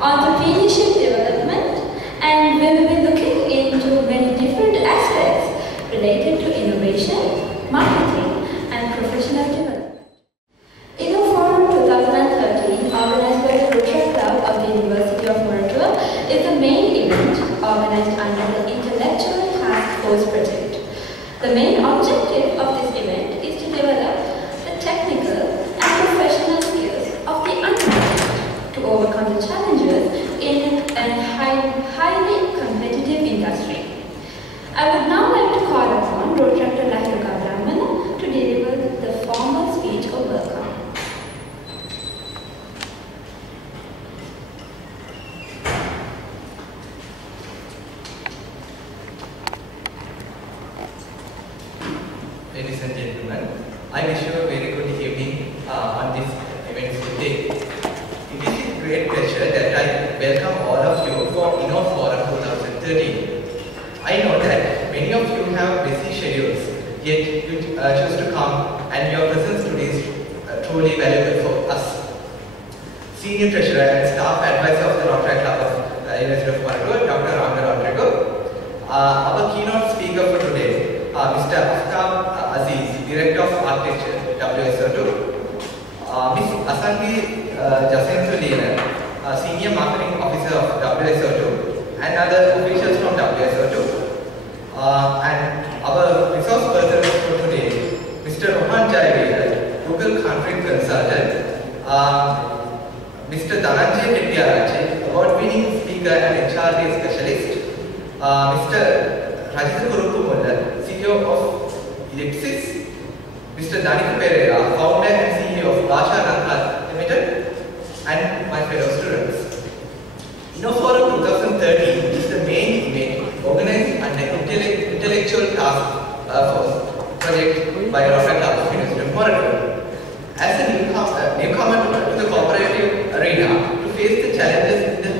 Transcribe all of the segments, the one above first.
entrepreneurship development, and we will be looking into many different aspects related to innovation, marketing, and professional development. InnoForum 2013, organized by the Rotary Club of the University of Manitoba, is the main event organized under the Intellectual Task Force project. The main objective of this event is to develop the technical and professional skills of the undergraduate to overcome the challenges in a highly competitive industry. I would now like to call upon Dr. Lahika Brahmana to deliver the formal speech of welcome. Ladies and gentlemen, I wish you a very good evening on this eventful day. It is a great pleasure that I welcome all of you for InnoForum 2013. I know that many of you have busy schedules, yet you choose to come, and your presence today is truly valuable for us. Senior Treasurer and Staff Advisor of the Rotary Club of University of Manitoba, Dr. Ramana Rodrigo. Our keynote speaker for today, Mr. Aftab Aziz, Director of Architecture, WSO2. Ms. Asanti Jacinto, Senior Marketing Officer of WSO2, and other officials from WSO2. And our resource person for today, Mr. Rohan Jayavir, Google Country Consultant, Mr. Dhananjay Hettiarachchi, award-winning speaker and HRD specialist, Mr. Rajitha Kuruppu, CEO of Ellipsis, Mr. Danika Pereira, founder and CEO of Bhasha Lanka Limited, and my fellow students. InnoForum 2013 is the main event organized under Intellectual Task Force project by Rotary Club of University of Manitoba. As a newcomer to the cooperative arena, to face the challenges in the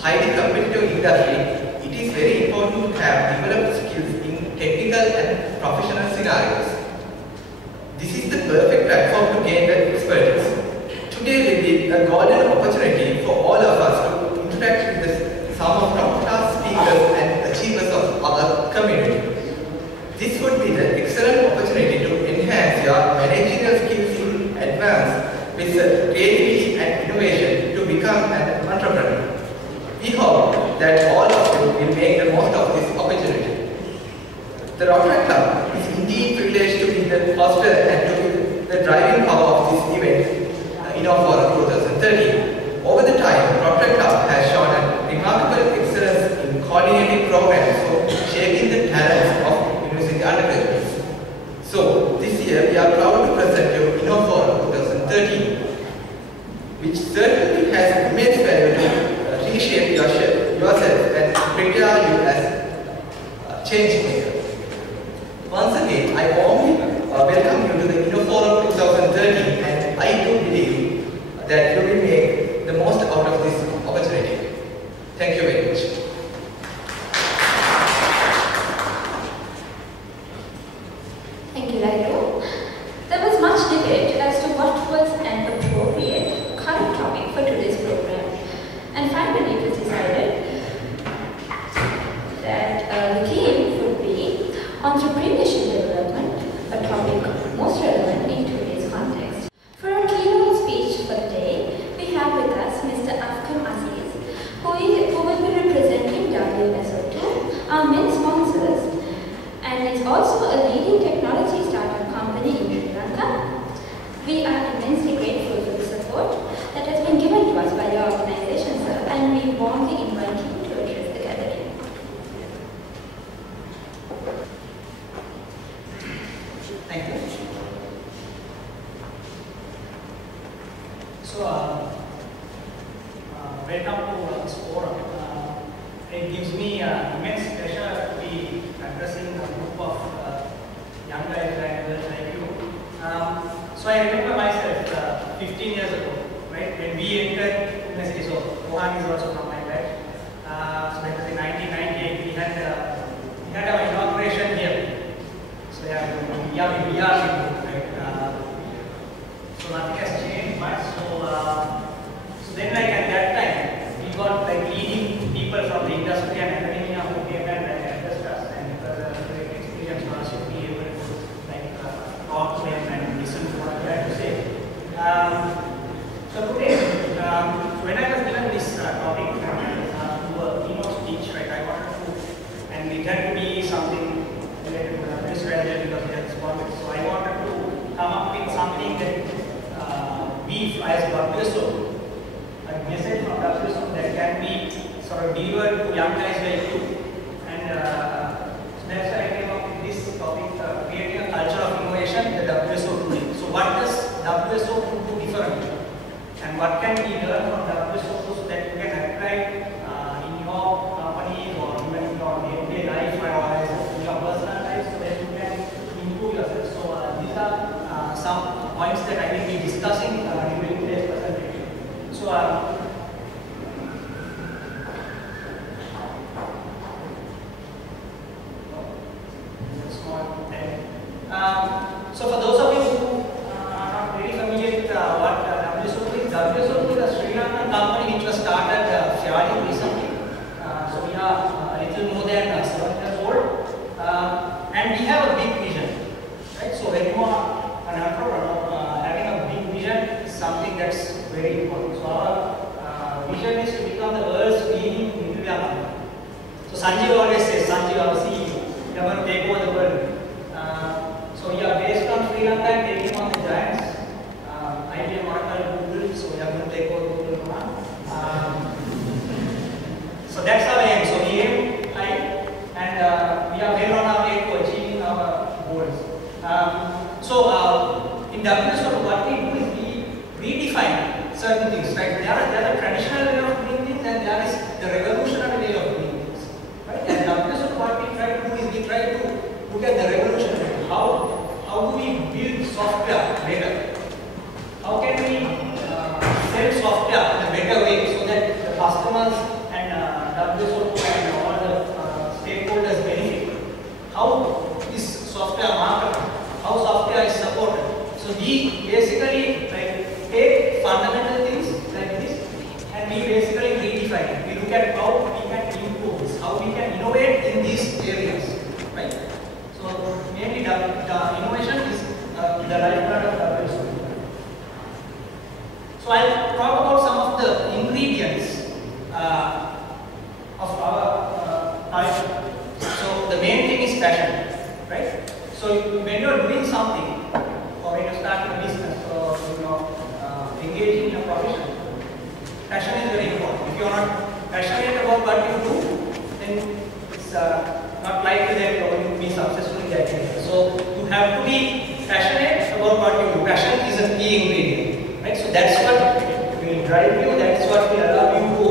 highly competitive industry, it is very important to have developed skills in technical and professional scenarios. This is the perfect platform to gain the expertise. Today will be a golden opportunity for all of us to interact with some of top-class speakers and achievers of our community. This would be the excellent opportunity to enhance your managerial skills in advance with creativity and innovation to become an entrepreneur. We hope that all of you will make the most of this opportunity. The Rotary Club is indeed privileged to be the foster and to be the driving power of this event, InnoForum 2013. Over the time, Rotary Club has shown a remarkable excellence in coordinating programs for shaping the talents of university undergraduates. So, this year we are proud to present you InnoForum 2013, which certainly has immense value to reshape yourself and prepare you as change maker. Once again, I warmly welcome you to the InnoForum 2013, and I do believe that you will make the most out of this opportunity. Thank you very much. Thank you, Lahika. There was much debate as to what was an appropriate current topic for today's program, and finally it was decided that the theme would be entrepreneurship development, a topic most relevant in today's context. For our keynote speech for the day, we have with us Mr. Aftab Aziz, who will be representing WSO2, our main sponsors, and is also a leading technology startup company in Sri Lanka. We are immensely grateful for the support that has been given to us by your organization, sir, and we warmly invite you to address the gathering. Thank you. So, welcome to this forum. It gives me immense pleasure to be addressing a group of young guys and girls like you. So I remember myself 15 years ago, right, when we entered university. So Mohan is also from my batch. So that was in 1998. We had our inauguration here. So yeah, we are right? So nothing has changed much. So then like at that time, we got like leading people from the industry and academia who came and addressed us, and it was a great experience for us to be able to like talk to them and listen to what they had to say. So today, when I was given this topic to a keynote speech, right, I wanted to, and it had to be something related to the strategy because it has responded. So I wanted to come up with something that we as WSO, a message from WSO that can be sort of delivered to young guys like you. And so that's why I came up with this topic, creating a culture of innovation, the WSO today. So what does WSO do different? And what can we learn from WSO so that you can apply in your company or even in your day-to-day life or in your personal life so that you can improve yourself. So these are some points that I will be discussing during today's presentation. So so for those of you who are not very familiar with what WSO is, WSO is a Sri Lankan company which was started fairly recently. So we are a little more than 7 years old, and we have a big vision, right? So when you are an entrepreneur, having a big vision is something that's very important. So our vision is to become the world's leading nuclear company. So Sanjeev always says, Sanjeev, our CEO, we are going to take over the world. So we are based on Sri Lanka and taking on the giants, IBM, Oracle, Google. So we are going to take over Google. So that's our aim. So we aim high, and we are well on our way to achieving our goals. In WSO, what we do is we redefine certain things. Right? There is a traditional way of doing things, and there is the revolutionary way of doing things. Right? And WSO, what we try to do is we try to look at the revolutionary. How do we build software better? How can we sell software in a better way so that the customers and WSO and all the stakeholders benefit? How is software marketed? How software is supported? So we basically like take fundamental things like this and we basically redefine it. We look at how we can improve this, how we can innovate in these areas, right? So mainly the innovation is the lifeblood of WSO. So I'll talk about some of the ingredients of our culture. So the main thing is passion, right? So when you are doing something, or when you start a business, or engaging in a profession, passion is very important. If you are not passionate about what you do, then it's not likely that you will be successful in that area. So you have to be passionate about what you do. Passion is a key ingredient, right? So that's what will drive you. That's what will allow you to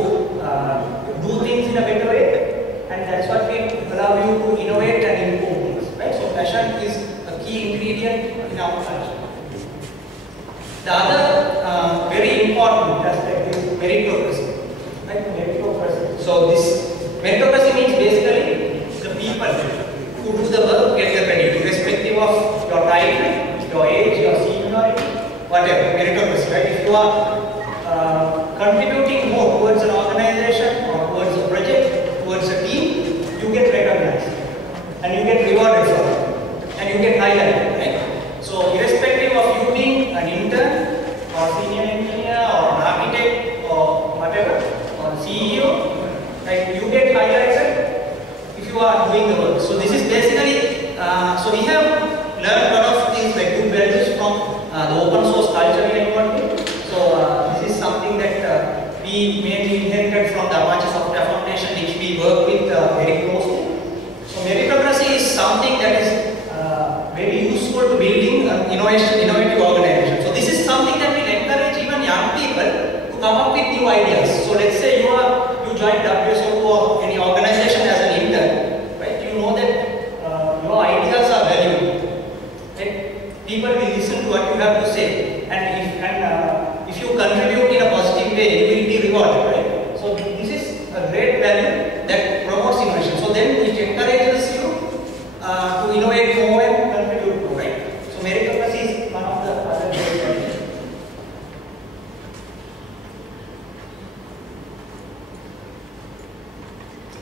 do things in a better way, and that's what will allow you to innovate and improve things, right? So passion is a key ingredient in our culture. The other very important aspect is meritocracy, right? Meritocracy. So this meritocracy means basically the people who do the work get the credit, irrespective of your title, your age, your seniority, whatever. Meritocracy, right? If you are contributing more towards an organization or towards a project, towards a team, you get recognized and you get rewarded for it and you get highlighted, right? So irrespective of you being an intern or senior engineer or an architect or whatever, or CEO, right, you get highlighted if you are doing the work. So this is basically, so we have learned a lot of things like good values from the open source culture we are working. So this is something that we mainly inherited from the Apache Software Foundation, which we work with very closely. So meritocracy is something that is very useful to building an innovative organization. So this is something that will encourage even young people to come up with new ideas. So let's say you join WSO or any organization important, right? So this is a great value that promotes innovation. So then it encourages you to innovate more and contribute more, right? So meritocracy is one of the other great values.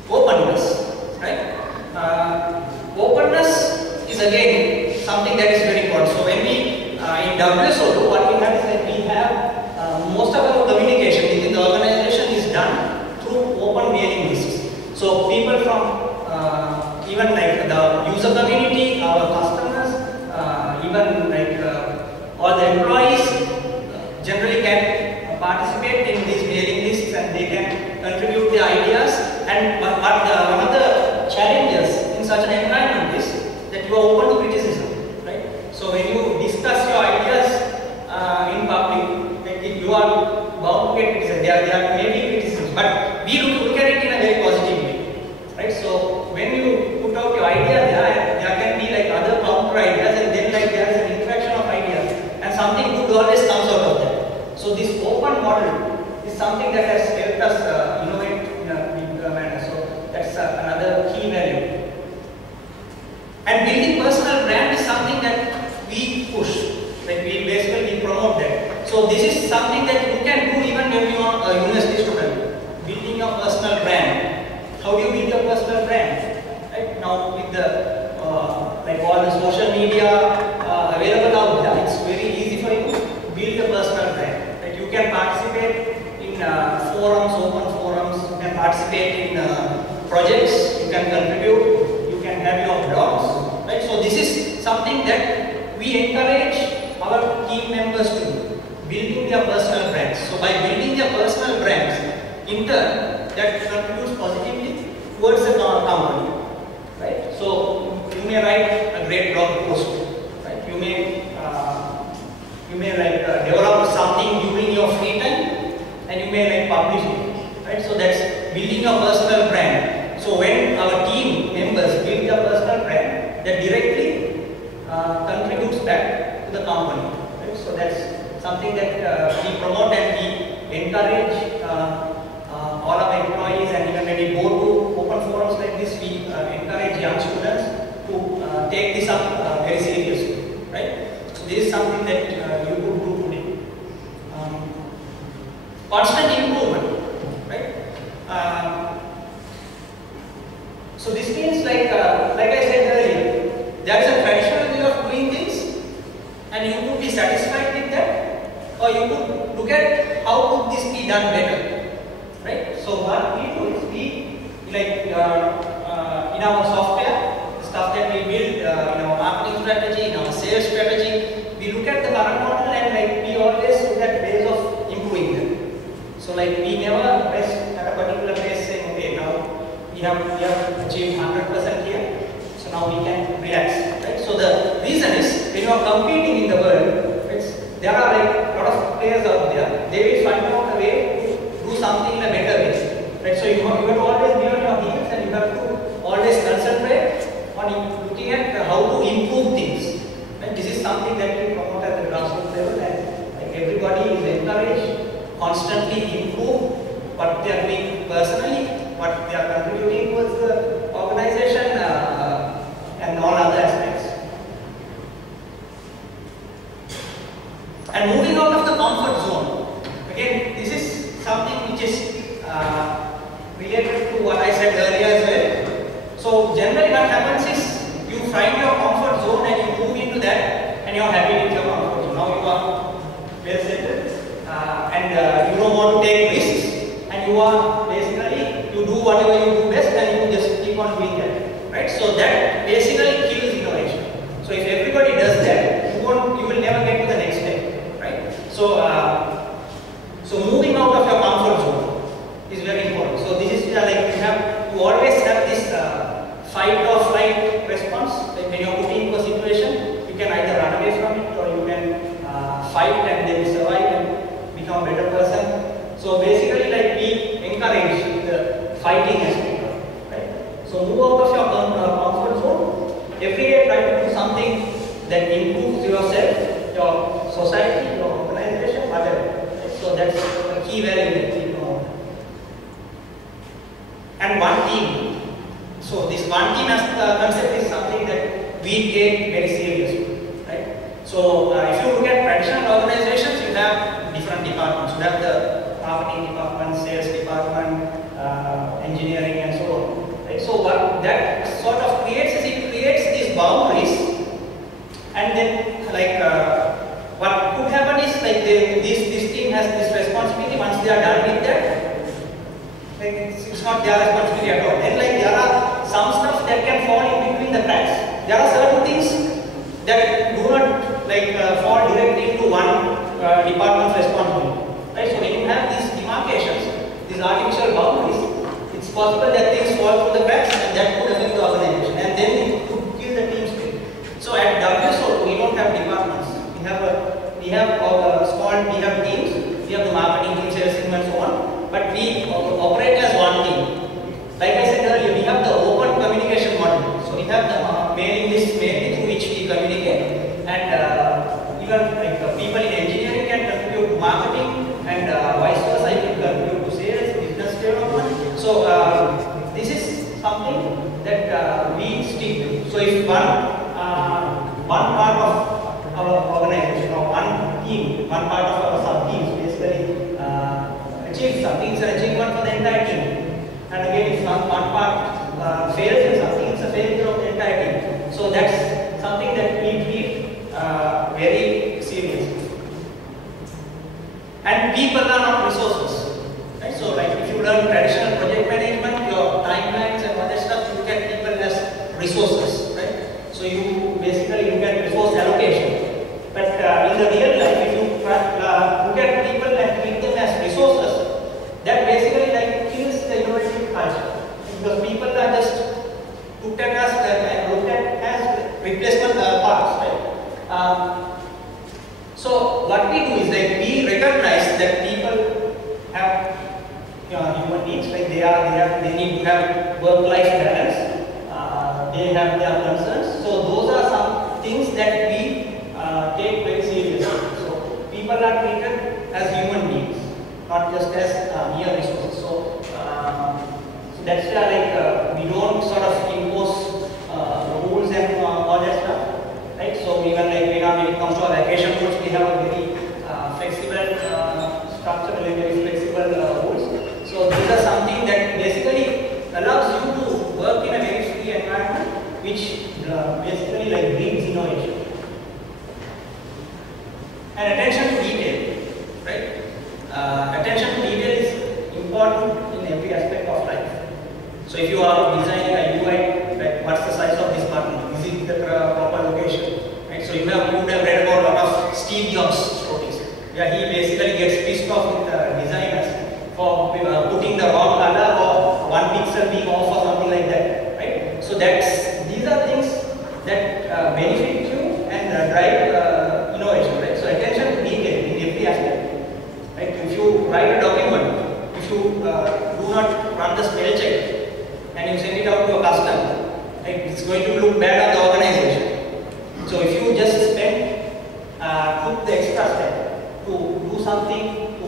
Openness, right? Openness is again something that is very important. So when we in WSO2, what we have is that we have most of our communication within the organization is done through open mailing lists. So people from even like the user community, our customers, even like all the employees generally can participate in these mailing lists and they can contribute their ideas. And one of the challenges in such an environment is that you are open to criticism, right? So when you discuss your ideas in public, like you are bound to get criticism. There may be criticisms, but we look at it in a very positive way, right? So when you put out your idea there can be like other counter ideas, and then like there is an interaction of ideas, and something good always comes out of that. So this open model is something that has helped us innovate in a big manner. So that's another key value. And building personal brand is something that we push, like we basically promote that. So this is something that you can do even when you are a university student. Building your personal brand. How do you build your personal brand? Right now with the like all the social media available out there, it's very easy for you to build a personal brand. Like you can participate in forums, open forums. You can participate in projects. You can contribute. You can have your blogs. Right. So this is something that we encourage our team members to do, building their personal brands. So by building their personal brands, in turn, that contributes positively towards the company. Right. So you may write a great blog post. Right. You may like develop something during your free time, and you may like publish it. Right. So that's building your personal brand. So when our team members build their personal brand, that directly contributes back to the company. Right? So that's something that we promote and we encourage all our employees, and even when we go to open forums like this, we encourage young students to take this up very seriously. Right? So this is something that you could do today. Constant improvement. Right? So this means like I said earlier, there is a traditional way of doing things, and you could be satisfied with that, or you could look at how could this be done better, right? So what we do is we like in our software, the stuff that we build in our marketing strategy, in our sales strategy, we look at the current model and like we always look at ways of improving them. So like we never rest at a particular place saying, okay, now we have achieved 100% here, so now we can relax, right? So the reason is when you are competing in the world, there are like a lot of players out there. They will find out a way to do something in a better way, right? So you have to always be on your heels, and you have to always concentrate on looking at how to improve things. Right? This is something that we promote at the grassroots level, and like everybody is encouraged constantly improve what they are doing personally, what they are contributing towards the organization, and all other aspects. And moving out of the comfort zone. Again, this is something which is related to what I said earlier as well. So generally what happens is you find your comfort zone and you move into that, and you are happy with your comfort zone. Now you are well settled, and you don't want to take risks, and you are basically, you do whatever you do best, and you just keep on doing that, right? So that basically kills innovation. So if everybody does that, you will never get to the next step, right? So moving out of your comfort zone is very important. So this is like you always have this fight or flight response. Like when you are put into a situation, you can either run away from it, or you can fight and then survive and become a better person. So basically, like we encourage the fighting aspect, right? So move out of your comfort zone. Every day try to do something that improves yourself, your society, your organization, whatever. So that's a key value that we promote. and one team. So this one team as concept is something that we take very seriously, right? So if you look at traditional organizations, you have different departments. You have the marketing department, sales department, engineering, and so on. Right? So what that sort of creates is it creates these boundaries, and then like what could happen is like this team has this responsibility. Once they are done with that, like it's not their responsibility at all. Then like there are some stuff that can fall in between the cracks. There are certain things that do not like fall directly into one department's responsibility. Right? So when you have these demarcations, these artificial boundaries, it's possible that things fall through the cracks and that could affect the organization, and then it could kill the team spirit. So at WSO we don't have departments. We have teams. We have the marketing team, sales team, and so on. But we operate as one team. Like I said earlier, we have the open communication model. So we have the mailing list mainly through which we communicate, and even like people in engineering can contribute to marketing, and vice versa, I can contribute to sales, business development. So this is something that we stick to. So if one part of our organization or one team, one part of our sub-teams basically achieves something, it's an achievement for the entire team. And again, if one part fails in something, it's a failure of the entire team. So that's something that we treat very seriously. And people are not resources. Right? So like if you learn traditional project management, your timelines and other stuff, you look at people as resources. Right? So you basically look at resource allocation. But in the real life, if you look at people and treat them as resources, that basically like kills the innovative culture. Because people are just looked at as replacement parts. Right? So what we do is like we recognize that people have human needs, like they need to have work-life balance. They have their concerns. So those are some things that we take very seriously. So people are treated as human beings, not just as mere resources. So that's why like we don't sort of impose rules and all that stuff. Right? So even like when it comes to our vacation rules, we have a very flexible structure, very flexible rules. So these are something that basically allows you to work in a very free environment, which basically like brings innovation. And attention to detail, right? Attention to detail is important in every aspect of life. So if you are designing a UI, like what's the size of this button? Is it the proper location? Right? So you would have read about a lot of Steve Jobs stories. Yeah, he basically gets pissed off with designers for putting the wrong color or one pixel being off or something like that. Right? So these are things that benefit you and drive innovation. Right? So attention to detail in every aspect. Right? If you write a document, if you do not run the spell check and you send it out to a customer, right, it's going to look bad on the organization. So if you just took the extra step to do something to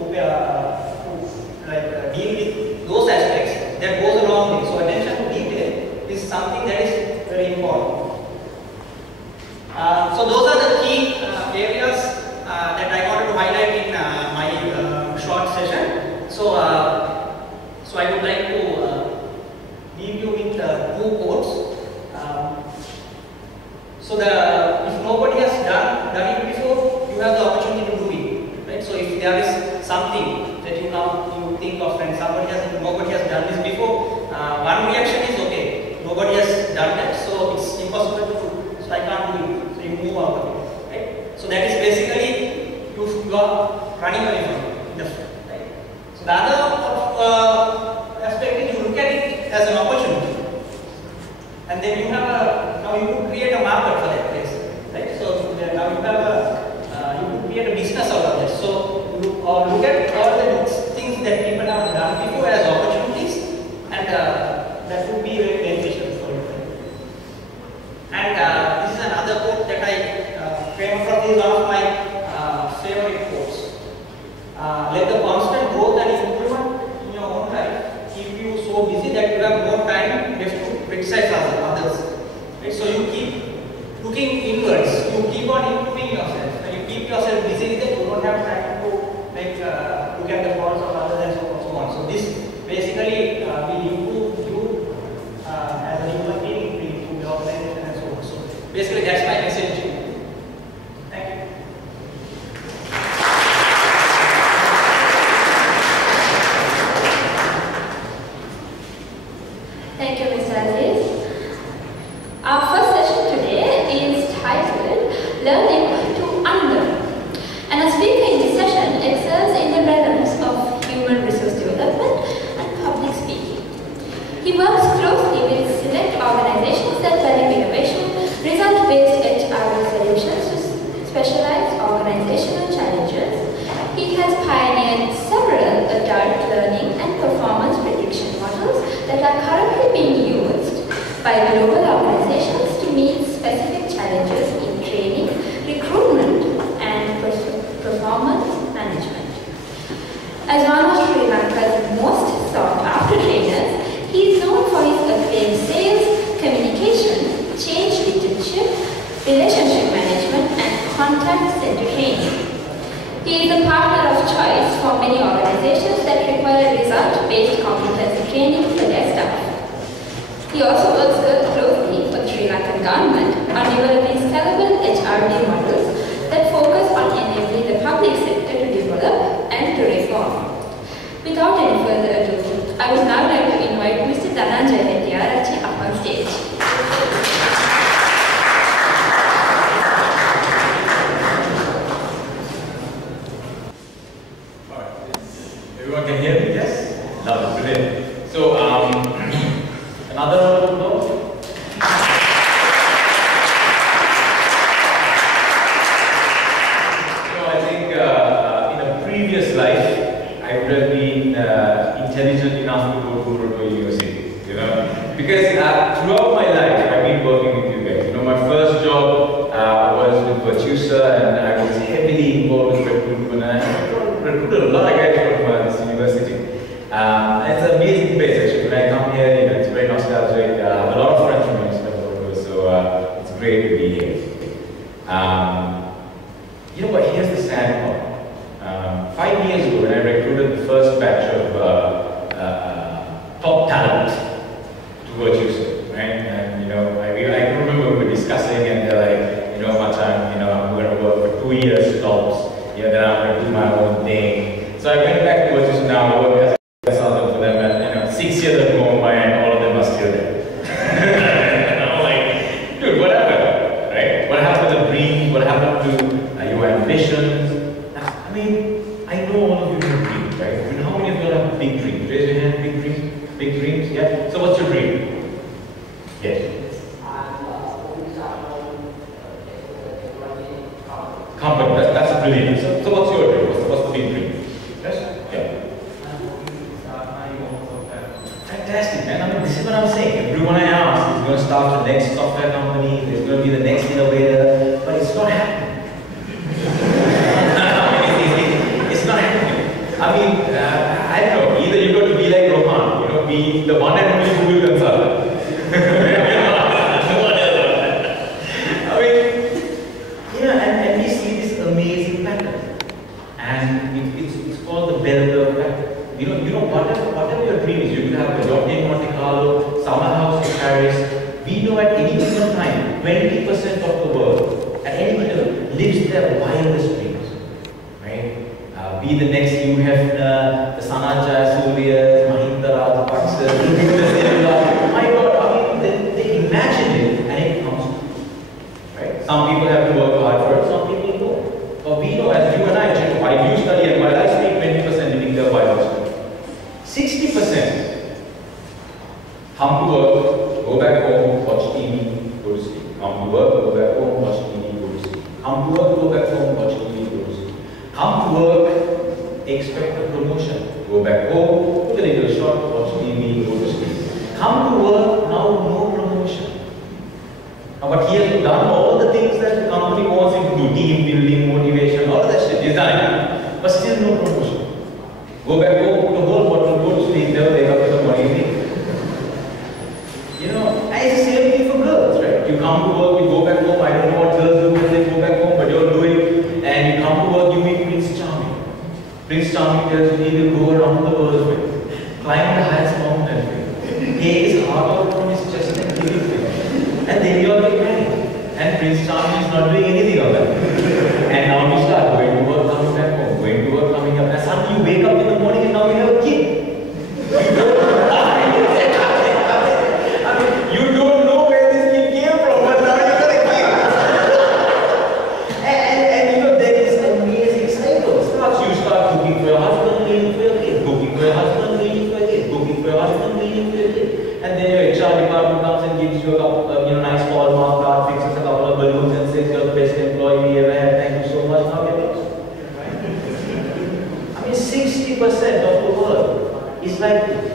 deal with those aspects, that goes a long way. So attention to detail is something that is very important. So those are the key areas that I wanted to highlight in my short session. So I would like to leave you with two quotes. So if nobody has done it before, you have the opportunity to do it. Right? So if there is something that you think of and nobody has done this before, one reaction is okay, nobody has done that, so it's impossible to do. So I can't do it. So you move out of it. Right? So that is basically you are running away from it. Right? So the other aspect is you look at it as an opportunity, and then you have now you could create a market for that place. Right? So now you have you could create a business out of this. So look at all the things that people have done before as opportunities, and that would be very beneficial for you. And this is another quote that I came across. This is one of my favorite quotes. Let the constant growth and improvement keep on improving yourself. When you keep yourself busy, then you don't have time to like look at the faults of others and so on. So this basically will improve you as a human being, will improve your organization and so on. So basically that's my message. Thank you. Thank you, Mr. Aziz. Our first session today is titled Learning to Unlearn. And our speaker in this session excels in the realms of human resource development and public speaking. He works closely with select organizations that value innovation, result-based HR solutions to specialized organizational challenges. He has pioneered several adult learning and performance prediction models that are currently being used by global organizations to meet specific challenges in training, recruitment, and performance management. As one of Sri Lanka's most sought-after trainers, he is known for his acclaimed sales, communication, change leadership, relationship management, and contact center training. He is a partner of choice for many organizations that require result-based competency training for their staff. He also works closely for the Sri Lankan government on developing scalable HRD models that focus on enabling the public sector to develop and to reform. Without any further ado, I would now like to invite Mr. Dhananjay Hettiarachchi up on stage. Everyone can hear me? Yes? Love it, brilliant. So, another round of applause. I think in a previous life, I would have been intelligent enough to go to Rotorua University, you know, because throughout my life, I've been working with you guys. You know, my first job was with Virtusa, and I was heavily involved with recruitment. I recruited a lot of guys from this university. It's an amazing place actually. When I come here, you know, it's very nostalgic. I have a lot of friends from University, so it's great to be here. You know what? Here's the sad part. 5 years ago, when I recruited the first batch of top talent to Virtusa, right? And you know, I remember we were discussing, and they're like, you know, Machan, you know, I'm going to work for 2 years tops. Yeah, then I'm going to do my own thing. So I went back to Virtusa now, work as a consultant for them, and you know, 6 years have gone by, and all of them are still there. And I'm like, dude, what happened? Right? What happened to the dreams? What happened to your ambitions? I mean, I know all of you have dreams, right? I mean, how many of you have big dreams? Raise your hand, big dreams? Big dreams? Yeah? So what's your dream? Yes. Company, that's brilliant. So what's your dream? What's the big dream? Yes? Yeah. Fantastic, man. I mean, this is what I'm saying. Everyone I ask is going to start the next software company, there's going to be the next innovator, but it's not happening. It's not happening. I mean, I don't know, either you've got to be like Rohan, you know, be the one and only Google consultant. Whatever your dream is, you could have a job in Monte Carlo, summer house in Paris. We know at any given time, 20% of the world, at any given lives their wildest dreams. Right? Be the next UF, the Sanajaya Surya, Mahinda Rajapaksa, my God, I mean, they imagine it and it comes true. Right? Some people have to work hard for it, some people don't. But we know, as you and I, while you study and while I speak, 20% living their wildest dreams. 60% come to work, go back home, watch TV, go to sleep. Come to work, go back home, watch TV, go to sleep. Come to work, go back home, watch TV, go to sleep. Come to work, expect a promotion. Go back home, put a little shot, watch TV, go to sleep. Come to work, now no promotion. Now, but he has done all the things that the company wants him to do, team building, motivation, all of that shit. He's done it, but still no promotion. Go back home, put a whole bottle, go to sleep, never wake up in the morning. You know, and it's the same thing for girls, right? You come to work, you go back home, I don't know what girls do when they go back home. long-term meaning to your day. And then your HR department comes and gives you a couple of, nice Hallmark card, fixes a couple of balloons and says you're the best employee we ever had, thank you so much, now get lost. I mean, 60% of the world is like this.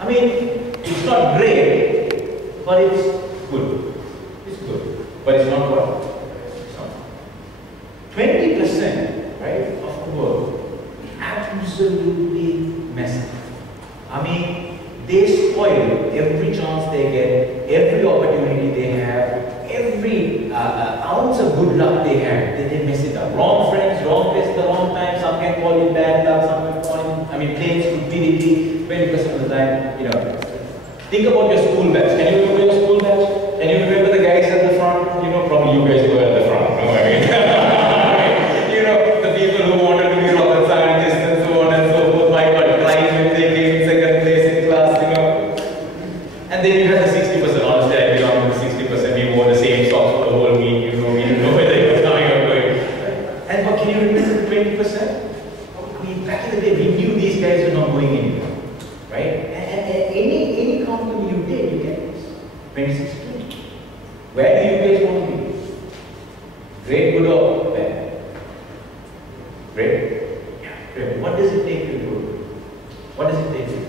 I mean, it's not great, but it's good. It's good, but it's not what? It's not. 20%, right, of the world absolutely messed up. I mean, they spoil every chance they get, every opportunity they have, every ounce of good luck they have, they mess it up. Wrong friends, wrong place at the wrong time, some can call you bad luck, some can call you, plain stupidity, 20% of the time, Think about your school batch. Can you remember your school batch? Can you remember the guys at the front? Probably you guys were at the front, no? I mean, the people who wanted to be rocket scientists and so on and so forth, my God, crying when they came in second place in class, And then you had the 60%. Honestly, I belong to the 60%. We wore the same socks for the whole week, we didn't know whether it was coming or going. And what can you remember the 20%? Back in the day, we knew these guys were not going anywhere, right? And any company you did, you get this. 2016. Where do you guys want to be? Great, good, or bad? Great? Yeah, great. What does it take to do it? What does it take to do it?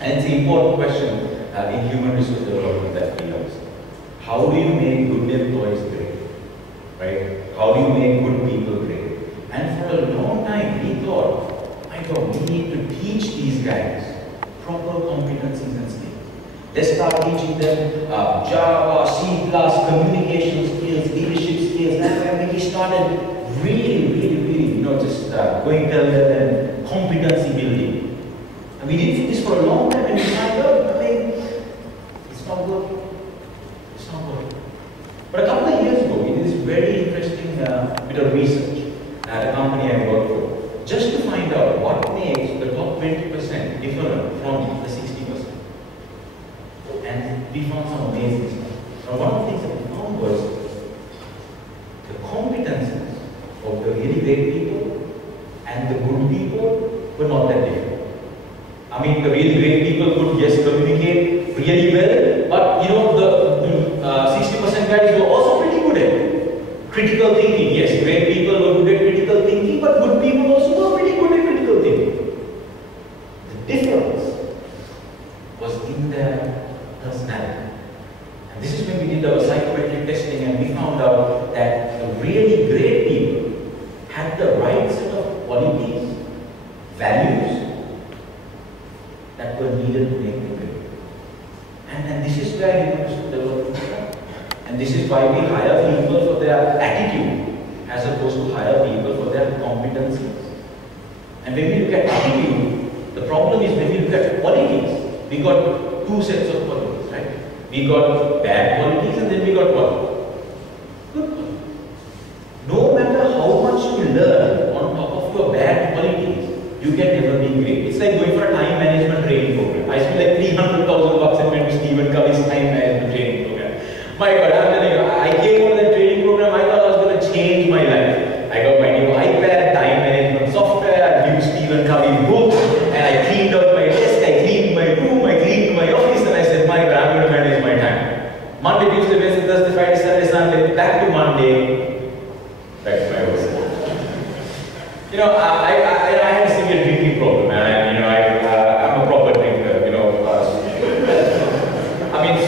And it's an important question in human resource development that we ask. How do you make good employees great? Right? How do you make good people great? And for a long time, we thought, my God, we need to teach these guys proper competencies and skills. Let's start teaching them Java, C++, communication skills, leadership skills. And when we started really, just going further than competency building. And we did this for a long time and we found out, it's not working. It's not working. But a couple of years ago, we did this very interesting bit of research at a company I work for, just to find out what makes the top 20% different from the 60%. And we found some amazing stuff. Now, one of the things that we found was the competences of the really great people and the good people were not that different. I mean, the really great people could just communicate really well, but the 60% guys were also pretty good at it. Critical thinking, yes, great people were good at critical thinking, but good people also were pretty good at critical thinking. The difference was in their personality. And this is when we did our psychometric testing and we found out that the really great people had the right set of qualities, values, that were needed to make them great. And this is where human resource development comes. And this is why we hire people for their attitude as opposed to hire people for their competencies. And when we look at attitude, the problem is when we look at qualities, we got two sets of qualities, right? We got bad qualities and then we got what? Good qualities. No matter how much you learn on top of your bad qualities, you can never be great. It's like going for a time management training program. I spent like $300,000 and went to Stephen Covey's time management training program. My God, I'm telling you, I came for that training program, I thought I was going to change my life. I got my new iPad, time management software, I used Stephen Covey's book, and I cleaned out my desk, I cleaned my room, I cleaned my office, and I said, my God, I'm going to manage my time. Monday, Tuesday, Wednesday, Thursday, Friday, Saturday, Sunday, back to Monday, back to my office. I had a severe drinking problem, and I'm a proper drinker.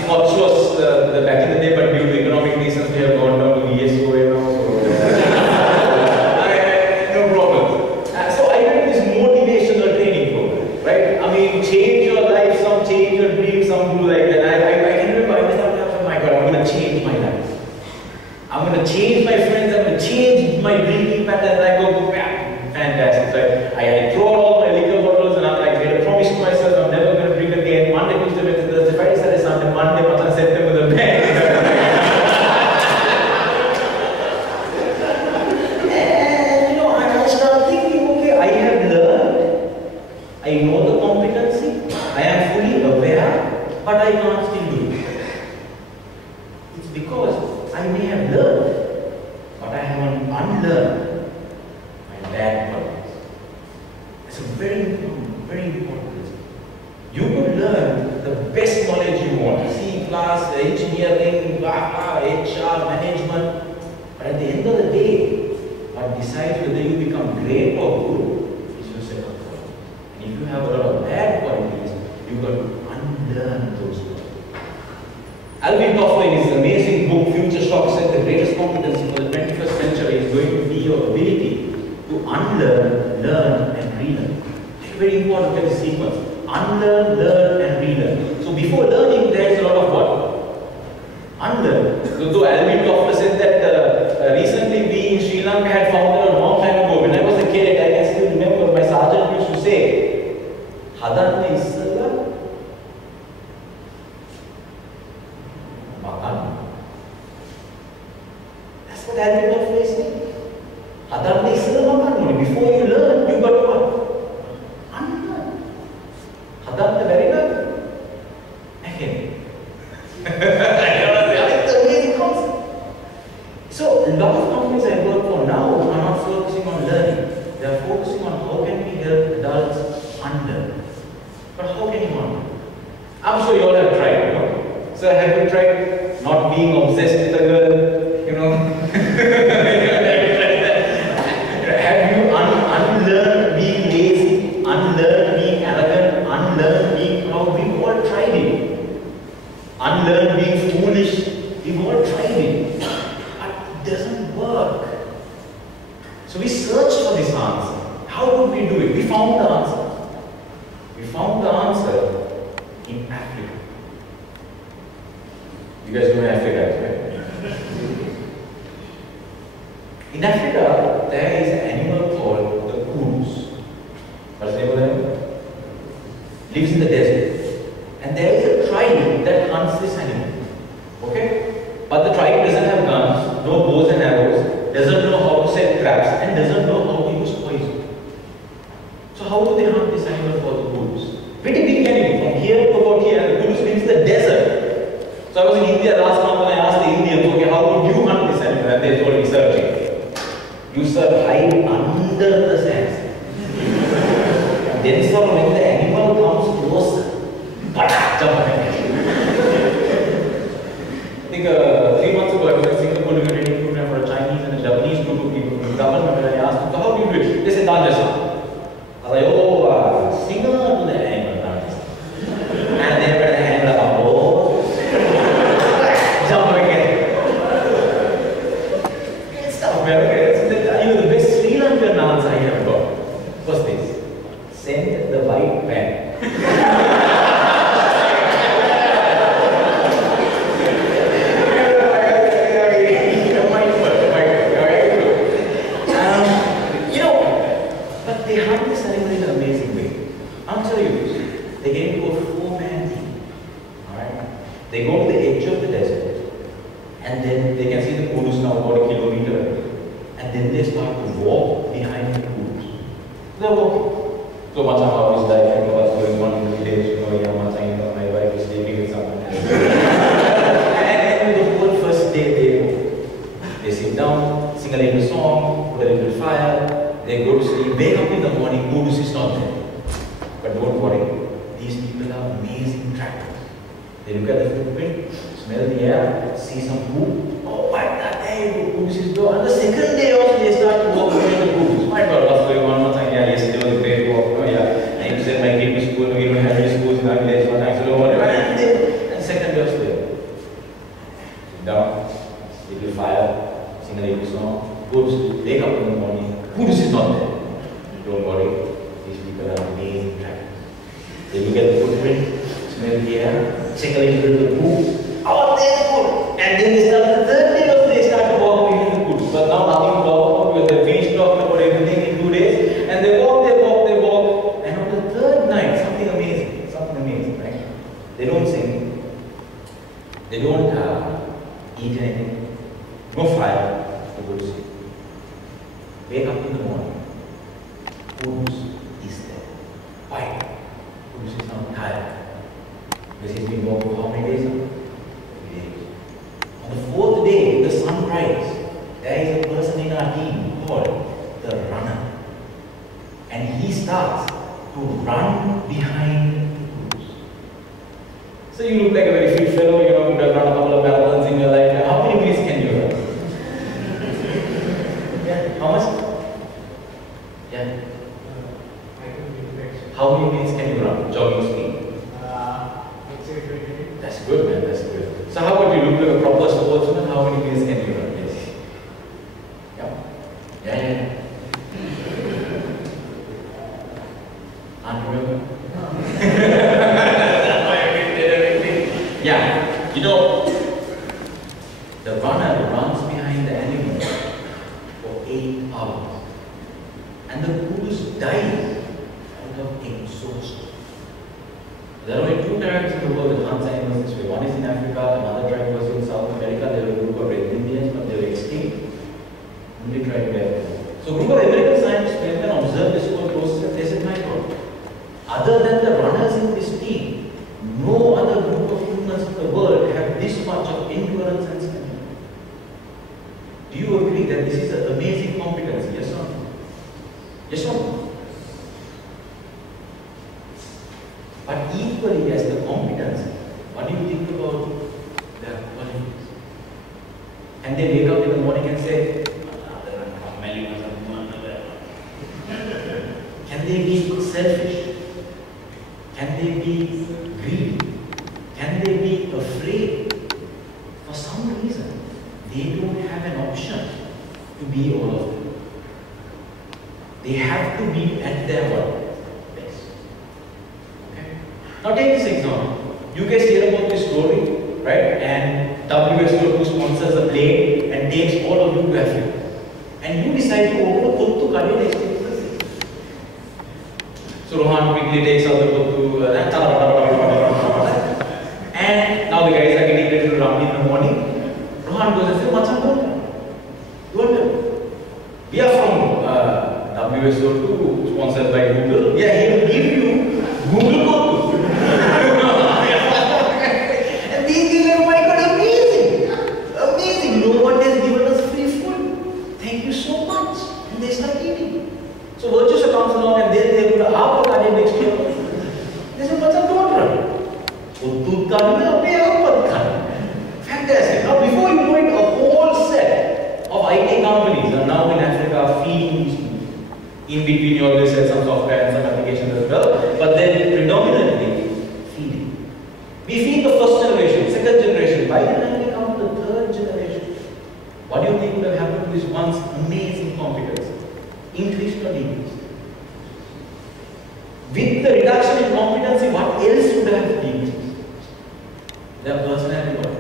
Scotch was the back in the day, but due to economic reasons, we have gone down to VSO now. No problem. So I went this motivational training program, right? Change your life, some change your dreams, some do like that. I can remember I was like, oh my God, I'm going to change my life. I'm going to change my friends. I'm going to change my drinking pattern. I go, fantastic. So I throw out all my liquor bottles and I made a promise to myself I'm never going to drink again. Monday, Tuesday, Wednesday, Thursday, Friday, Saturday, Sunday, Monday, September, the band. And I started thinking, okay, I have learned, I know the competency, I am fully aware, but I can't still do it. It's because I may have learned, but I haven't unlearned bad qualities. It's a very important principle. Alvin Toffler, in his amazing book, Future Shock, said the greatest competency for the 21st century is going to be your ability to unlearn, learn, and relearn. It's very important to the sequence. Unlearn, learn, and relearn. So before learning, there is a lot of what? Unlearn. So Alvin Toffler said that recently we in Sri Lanka had found out a long time ago. When I was a kid, I can still remember my sergeant used to say, "Hadanne issalla makan." That's what Alvin Toffler is saying. Hadanne issalla makan. Before you learn, you got to what? Unlearn. Hadanne very good. Again. It's an amazing concept. So, a lot of companies I work for now are not focusing on learning. They are focusing on how can we help adults unlearn. But how can you unlearn? I'm sure you all have tried, you know. So, have you tried not being obsessed with a girl, you know? Have you unlearned being lazy, unlearned being arrogant, unlearned being proud? We've all tried it. Unlearn being foolish. We've all tried it. But it doesn't work. So we searched for this answer. How would we do it? We found the answer. We found the answer in Africa. You guys know Africa, right? In Africa, there is an animal called the kudu. What's the name of them? Lives in the desert. And there is a tribe that hunts this animal. Okay? But the tribe doesn't have guns, no bows and arrows, doesn't know how to set traps, and doesn't know how to use poison. So how do they hunt this animal for the kudus? Pretty big animal, from here to about here, the kudus means the desert. So I was in India last month and I asked the Indians, okay, how would you hunt this animal? And they told me, searching. You sir hide under the sand. And then sir, when the animal comes closer, jump ahead. I think 3 months ago I was in Singapore doing a training program for a Chinese and a Japanese group of people from the government, and I asked them, so how do you do it? They said, Danjas. I was like, oh, similar to the animal, Danjas. And then when the animal comes, oh, jump again. Great stuff, man. Okay, so the best Sri Lankan answer I have got was this: send the white man. They go to the edge of the desert, and then they can see the kudus now about a kilometer away. And then they start to walk behind the kudus. They're walking. So much of how is life, and what's going on in the village, you know, yeah, much I know, my wife is sleeping with someone else. And the whole first day they sit down, sing a little song, put a little fire, they go to sleep, wake up in the morning, kudus is not there. But don't worry, these people are amazing trackers. They look at the footprint, smell the air, see some food. Oh my God, hey, kudus is there. On the second day also, they start to walk around the kudus. My God, what's going on? What's like, yeah, yesterday was a great walk. Oh yeah, I used to send my kid to school. We don't have any schools in our village. One time, so whatever. And second day also there. Sit down, little fire, sing a little song, go to sleep, wake up in the morning. Kudus is not there. Don't worry, these people are amazing trackers. They look at the footprint, smell the air, check a little bit of the food. Oh, there's food! And then they start, the third day also they start to walk behind the food. But now nothing to talk about because they finished talking about everything in 2 days. And they walk, they walk, they walk. And on the third night, something amazing, right? They don't sing. They don't eat anything. No fire. They go to sleep. Wake up in the morning. Kudus is there. Why? Kudus is not tired. Because he's been walking for how many days now? 3 days. On the 4th day, the sunrise, there is a person in our team called the runner. And he starts to run behind Kudus. So you look like a very fit fellow, you know, you have run a couple of marathons in your life. How many minutes can you run? Yeah, how much? Yeah. How many minutes can you run? Jogging speed? Let's say 20 minutes. That's good, man. That's good. So how would you look like a proper sportsman? How many minutes can you run? Yes. Yeah. Can't remember? Yeah. You know, the runner runs behind the animal for 8 hours. And the goose dies out of exhaustion. There are only 2 tribes in the world that hunt animals this way. One is in Africa, another tribe was in South America. There were a group of Red Indians, but they were extinct. Only tribe there. So a group of American scientists went and observed this whole process and they said, my God, other than the runners in this team, no other group of humans in the world have this much of endurance and stamina. Do you agree that this is an amazing competence? Yes or no? Yes or no? But equally as the competence, what do you think about their qualities? And they wake up in the morning and say, can they be selfish? Can they be greedy? Can they be afraid? For some reason, they don't have an option to be all of them. They have to be at their best. Okay? Now take this example. You guys hear about this story, right? And WSO2 sponsors a plane and takes all of you to Africa. And you decide to open a Kuttu Kadi next to the So Rohan quickly takes out the Kuttu and now the guys are getting ready to run in the morning. Rohan goes and says, Machan, you are there. We are from WSO2, sponsored by Google. Yeah, he will give you Google Kuttu. And these guys are, my God, amazing. Amazing. No one has given us free food. Thank you so much. And they start eating. So Virtusa comes along and then they put a half a garden next to you. They say, Machan, don't run. Fantastic. Now before you know it, a whole set of IT companies are now in Africa feeding these people. In between you always sell some software and some applications as well, but then predominantly feeding. We feed the first generation, second generation. By the time we come to the third generation, what do you think would have happened to this once amazing competence? Increased or decreased? With the reduction in competency, what else would have decreased? Their personality.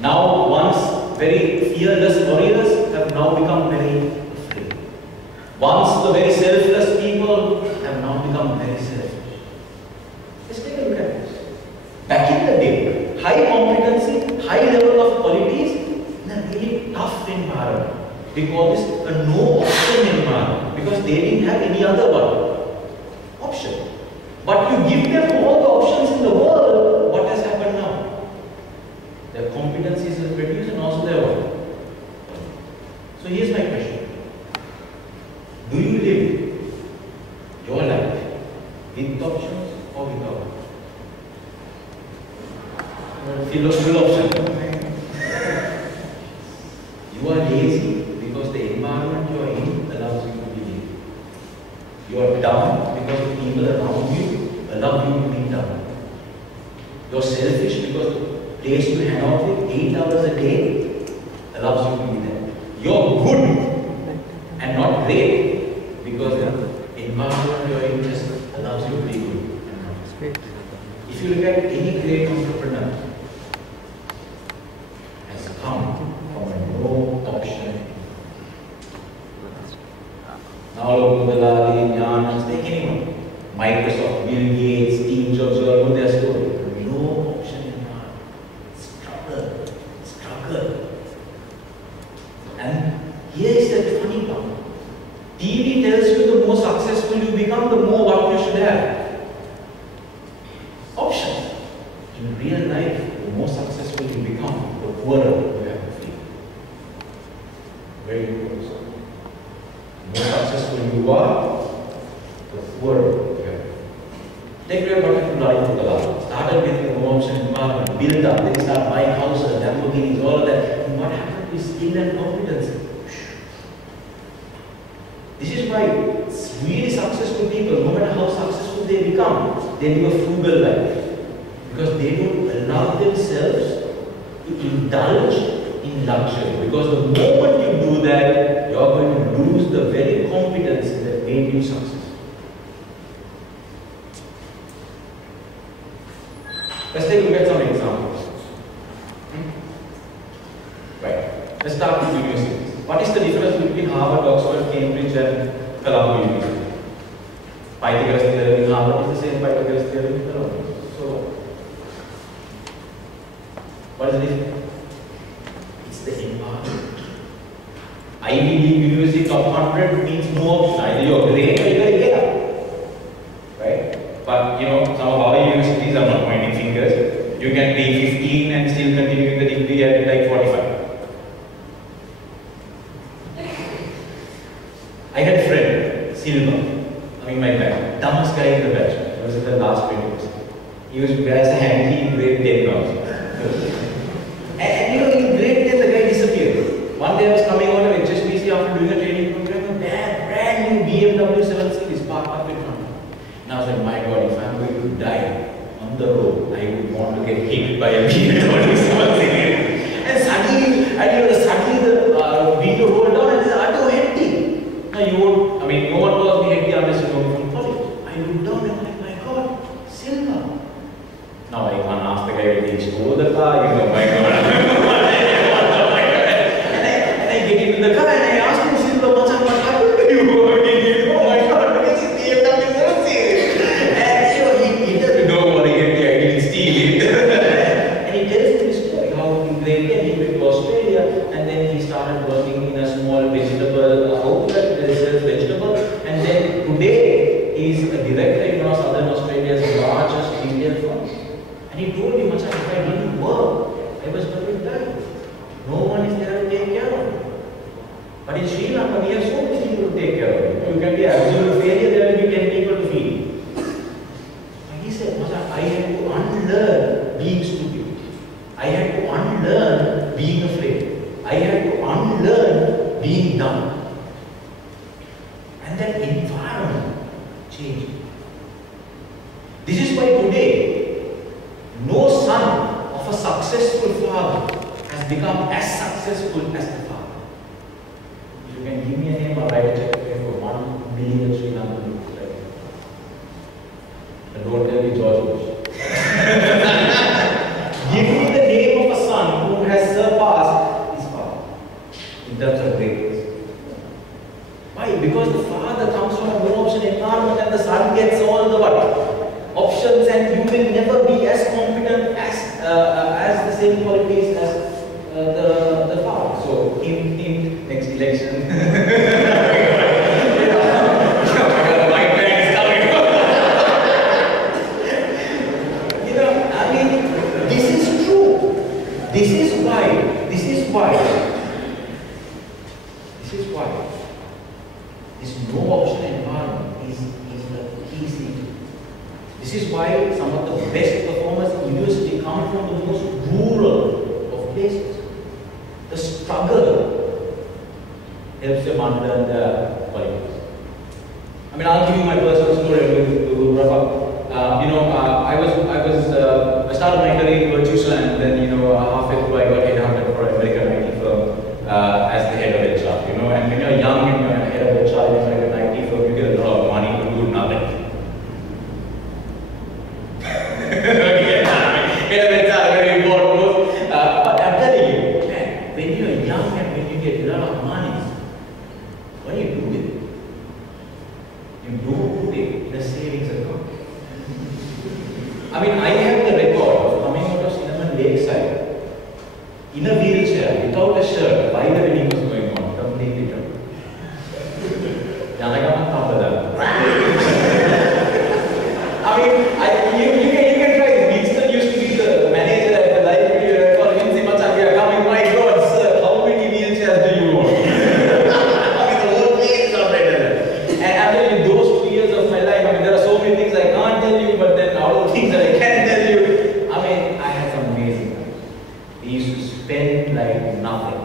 Now, once very fearless warriors have now become very afraid. Once the very selfless people have now become very selfish. Let's take a look at this. Back in the day, high competency, high level of qualities in a really tough environment. We call this a no option environment because they didn't have any other option. But you give them all the options in the world, what has happened now? Their competencies have reduced and also their work. So here's my question. Do you live your life with options or without? Full option. You are lazy because the environment you are in allows you to be lazy. You are dumb because the people around you allow you to be dumb. You are selfish because the place you hang out with 8 hours a day allows you to be there. You are good and not great because the environment you are in just allows you to be good and not great. If you look at any great entrepreneur, has come from a no option. Now look at the take anyone. Microsoft, Bill Gates, Steve Jobs, you all know their story. No option in mind. Struggle. And here is the funny part. TV tells you the more successful you become, the more what you should have. Options. In real life, the more successful you become, the poorer you have to feel. Very important. The more successful you are, the poorer you have to feel. Take care about it from Lala. Started with the option environment, build up, then start buying houses, Lamborghinis, all of that. And what happened is skill and competence. This is why really successful people, no matter how successful they become, they live a frugal life. because they don't allow themselves to indulge in luxury. Because the moment you do that, you're going to lose the very competence that made you successful. Let's take a look at some examples. Right. Let's start with universities. What is the difference between Harvard, Oxford, Cambridge, and Colombo University? Pythagoras theorem in Harvard is the same Pythagoras theorem in Colombo. So, what is the difference? It's the environment. Ivy League University top 100 means no option. Either you're great or you're here. Right? But some of our universities are not pointing fingers. You can be 15 and still continue the degree at like 45. I had a friend, Silva. My batch, dumbest guy in the batch. He was in the last grade. He was as a handy in grade 10 now. And in grade 10 the guy disappeared. One day I was coming out of HSBC after doing a training program, a brand new BMW 7 Series parked up in front of me. And I was like, my God, if I'm going to die on the road, I would want to get hit by a BMW 7 Series. And suddenly the window rolled down and the auto empty. Now you won't, no one calls me empty unless you know me from college. I looked down and I'm like, my God, Silva. Now I can't ask the guy whether he stole the car, my God. And I get into the car and I asked him, Silva, what happened to you? Oh my God, because it's BMW 7 Series. And he tells me, don't worry, I didn't steal it. And he tells me the story, how in grade 10 he went to Australia and then he started working in a small vegetable outlet that sells vegetables. And then today he is a director in Southern Australia's largest retail firm. And he told me, Macha, if I didn't work, I was going to die. No one is there to take care of me. But in Sri Lanka, we have so many people to take care of you. You can be absolute failure, there will be 10 people to feed. And he said, Macha, I had to unlearn being stupid. I had to unlearn being afraid. I had to unlearn being dumb. And that environment changed. This is why today, no son of a successful father has become as successful as the father. If you can give me a name, I'll write a check for 1 million Sri Lankan rupees. And don't tell me George Bush. Give me the name of a son who has surpassed his father in terms of greatness. Why? Because the father comes from a no-option environment and the son gets all the options, and you will never be as competent as the same qualities as the father. So, in next election, my plan is coming. This is true. This is why this no-option environment is the key thing. This is why some of the best performers in university come from the most rural of places. The struggle helps them unlearn the qualities. I'll give you my personal story to wrap up. I started my career in Virtusa, and then halfway through I got headhunted for an American IT firm as the head of HR. And when you're young and you're head of HR in an American IT firm, you get a lot of money to do nothing. Very important. But I'm telling you, man, when you're young and when you get a lot of money, what do you do with it? You don't put it in a savings account. I have the record of coming out of Cinnamon Lakeside in a wheelchair without a shirt while the wedding was going on, completely drunk. You can try this. Winston used to be the manager at the library. Vinci Macha, we are coming. My God, sir, how many wheelchairs do you want? The whole place is outside. And after those 2 years of my life, there are so many things I can't tell you, but then all the things that I can tell you. I had some amazing times. We used to spend like nothing.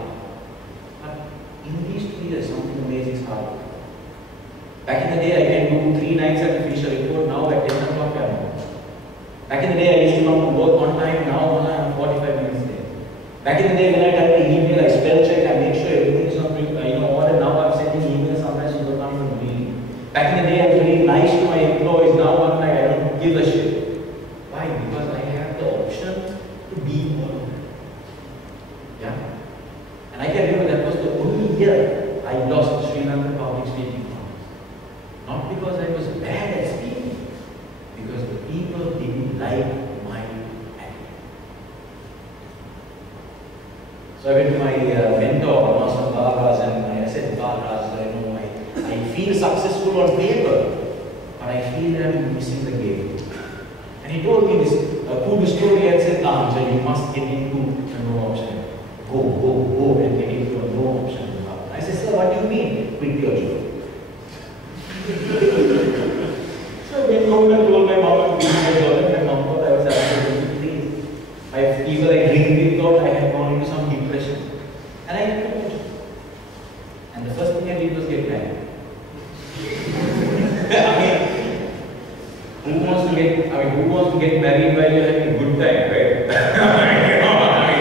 Back in the day when I typed an email, I spell check, I make sure everything is on order. Now I'm sending emails, sometimes people can't even read. Back in the day, I was really nice to my employees. Now I'm like, I don't give a shit. Why? Because I have the option to be more. Yeah? And I can remember that was the only year I lost Sri Lanka public speaking funds. Not because I was bad at speaking, because the people didn't like my attitude. So I went to my mentor, Master Bhagas, and I said, Bhagas, I feel successful on paper, but I feel that I'm missing the game. And he told me this cool story and said, so you must get into a no option. Go and get into a no option. I said, sir, what do you mean? Quit your job. So I went home and told my mom to quit my job, and my mom thought I was absolutely crazy. I even like really thought I had gone into some depression. And I quit my job. And the first thing I did was get married. who wants to get married while you're having a good time, right?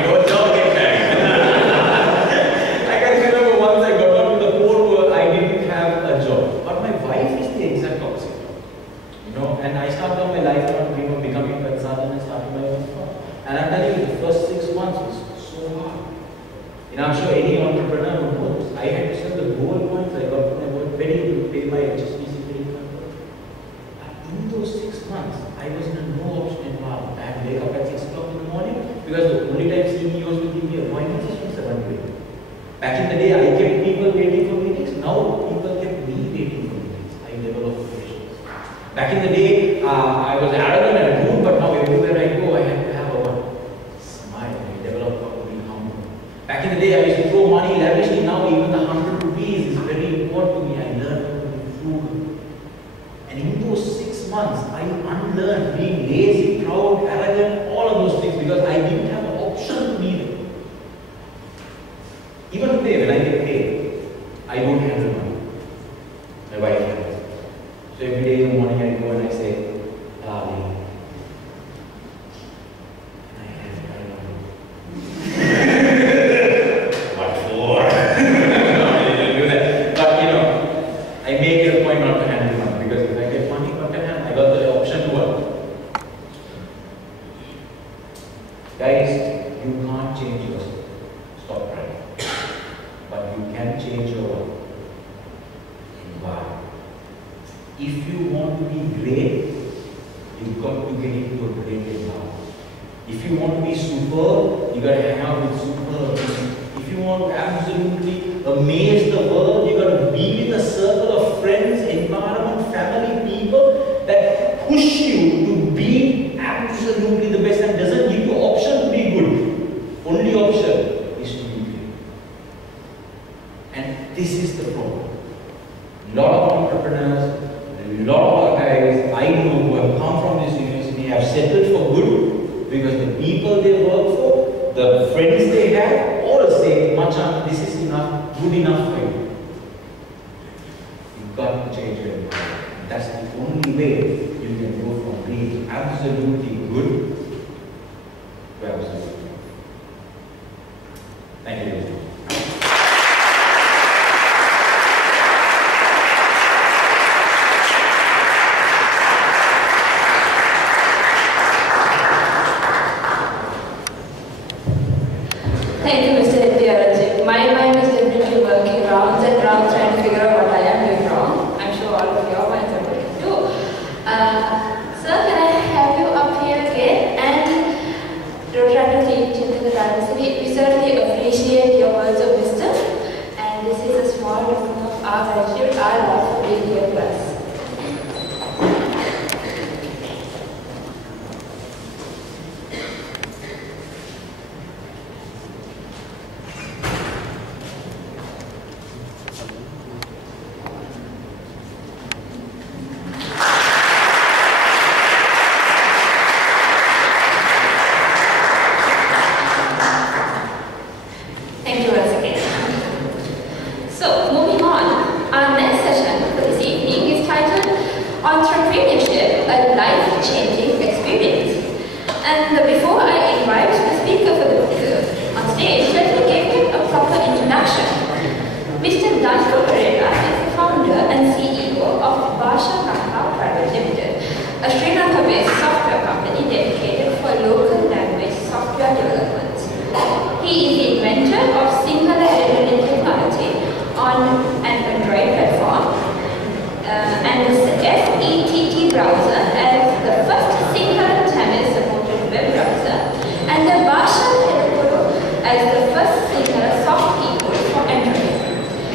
No job, get married. I can remember once I got out to the port where I didn't have a job. But my wife is the exact opposite. And I started my life on becoming a consultant and starting my own firm. And I'm telling you, the first 6 months was so hard. I'm sure any entrepreneur would know this. I had to sell the gold coins I got from my work very to pay my HSBC credit card. But in those 6 months, I was in a no option environment. I had to wake up at 6 o'clock in the morning because the only time CEOs would give me appointments is from 7 to 8. Back in the day, I kept people waiting for meetings. Now, people kept me waiting for meetings. High level of operations. Back in the day, I was arrogant and rude, but now everywhere I go, I have to have a smile. I developed to be humble. Back in the day, I used to throw money lavishly. Now, even the 100 rupees is very important to me. I learned to be frugal. And in those 6 months, I unlearned being lazy, proud, arrogant, all of those things because I didn't have an option to be them. Even today, when I get paid, I don't handle money. My wife handles. So every day in the morning, I go and I say, darling. What for? I do that. But I make it a point not to handle money because if I get money not to handle, I got the option to work. Guys, you can't change yourself. Stop crying. But you can change your work. Why? If you want to be great, you've got to get into a great environment. If you want to be super, you got to hang out with super people. If you want to absolutely amaze the world, you got to be in a circle of friends, environment, family, people that push you to be absolutely the best and doesn't give you option to be good. Only option is to be great. And this is the problem. A lot of entrepreneurs, a lot of our guys I know who have come from this university have settled for good because the people they work for, the friends they have, all say, Machan, this is enough, good enough for you. You've got to change your environment. That's the only way you can go from being absolutely good to absolutely good. Thank you. Thank you, Mr. Nitya. My mind is definitely working rounds and rounds trying to figure out what I am doing wrong. I'm sure all of your minds are working too. Sir, can I have you up here again? And Rotary Children Diversity, we certainly appreciate your words of wisdom. And this is a small token of our gratitude, our love for being here with us. Thank you once again. So, moving on, our next session Danika Perera is the founder and CEO of Bhasha Kaka Private Limited, a Sri Lanka-based software company dedicated for local language software development. He is the inventor of Sinhala editing technology on an Android platform and the FETT browser as the first Sinhala Tamil supported web browser and the Bhasha Helipuru as the first Sinhala soft keyboard for Android.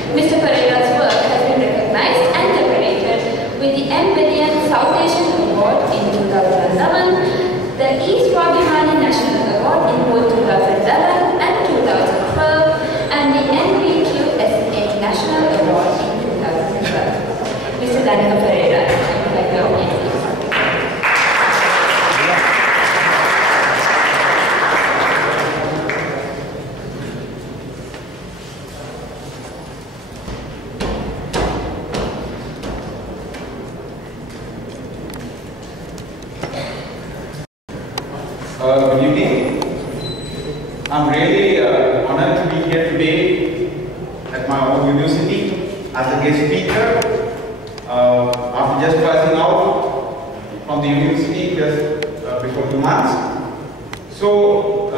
Mr. Perera's work has been recognized and decorated with the M. Billion South Asian Award in 2011, the East Swabimani National Award in both 2011 and 2012, and the NBQSA National Award in 2012. Mr. Danika Perera, I would like to introduce. Good evening. I'm really honored to be here today at my own university as a guest speaker. After just passing out from the university just before 2 months. So,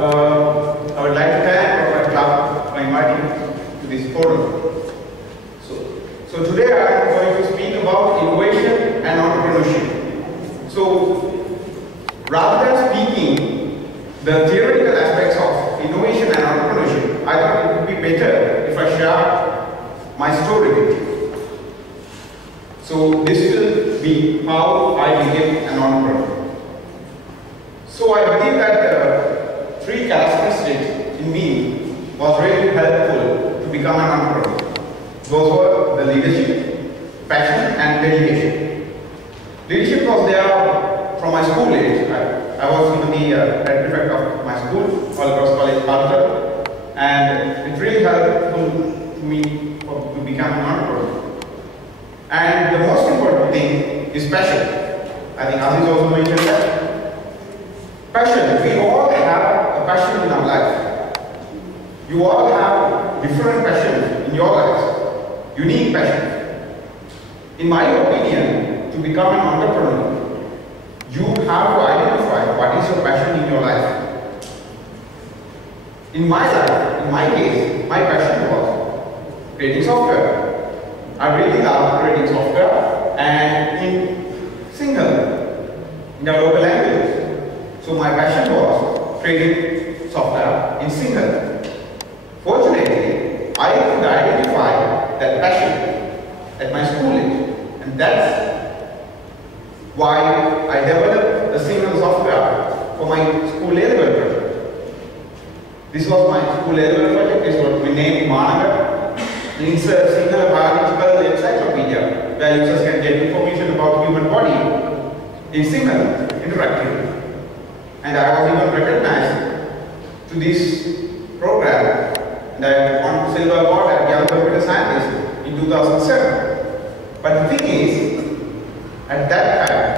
I would like to thank Professor Clark for inviting me to this forum. So today I am going to speak about innovation and entrepreneurship. So, rather than speaking the theoretical aspects of innovation and entrepreneurship, I thought it would be better if I share my story with you. So this will be how I became an entrepreneur. So I believe that three characteristics in me was really helpful to become an entrepreneur. Those were the leadership, passion and dedication. Leadership was there from my school age. I was even the head prefect of my school, All Cross College Culture, and it really helpful to me to become an entrepreneur. And the most important thing is passion. I think Aziz also mentioned that. Passion. We all have a passion in our life. You all have different passions in your lives. Unique passions. In my opinion, to become an entrepreneur, you have to identify what is your passion in your life. In my life, in my case, my passion was creating software. I really love creating software and in Sinhala, in the local languages. So my passion was creating software in Sinhala. Fortunately, I could identify that passion at my school age, and that's why I developed the Sinhala software for my school A-level project. This was my school A-level project. This was named Managa. It's a Sinhala biological encyclopedia where users can get information about human body in Sinhala interactively. And I was even recognized to this program, and I won silver award at Young Computer Scientist in 2007. But the thing is, at that time,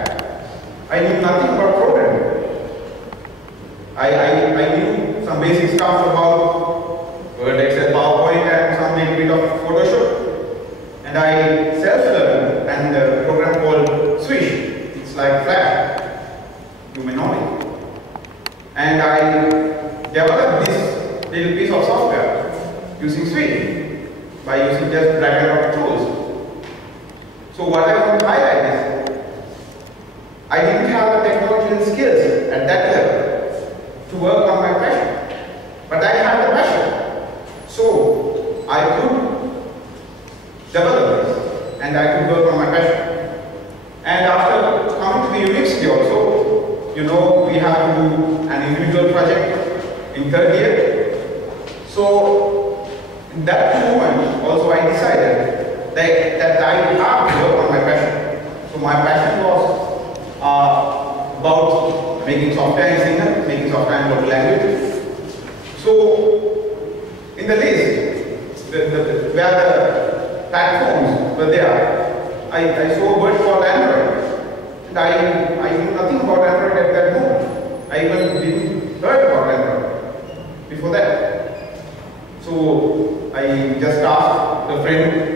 I knew nothing about programming. I knew some basic stuff about Word, Excel, PowerPoint, and some little bit of Photoshop. And I self-learned and a program called Swish. It's like Flash. You may know it. And I developed this little piece of software using Swish by using just drag and drop tools. So what I want to highlight is, I didn't have the technological skills at that level to work on my passion. But I had the passion. So I could develop this and I could work on my passion. And after coming to the university also, you know, we have to do an individual project in third year. So in that moment also I decided that I would have to work on my passion. So my passion was about making software in Sinhala, making software in local language. So in the list, where the platforms were there, I saw a word called Android. And I knew nothing about Android at that moment. I even didn't heard about Android before that. So I just asked a friend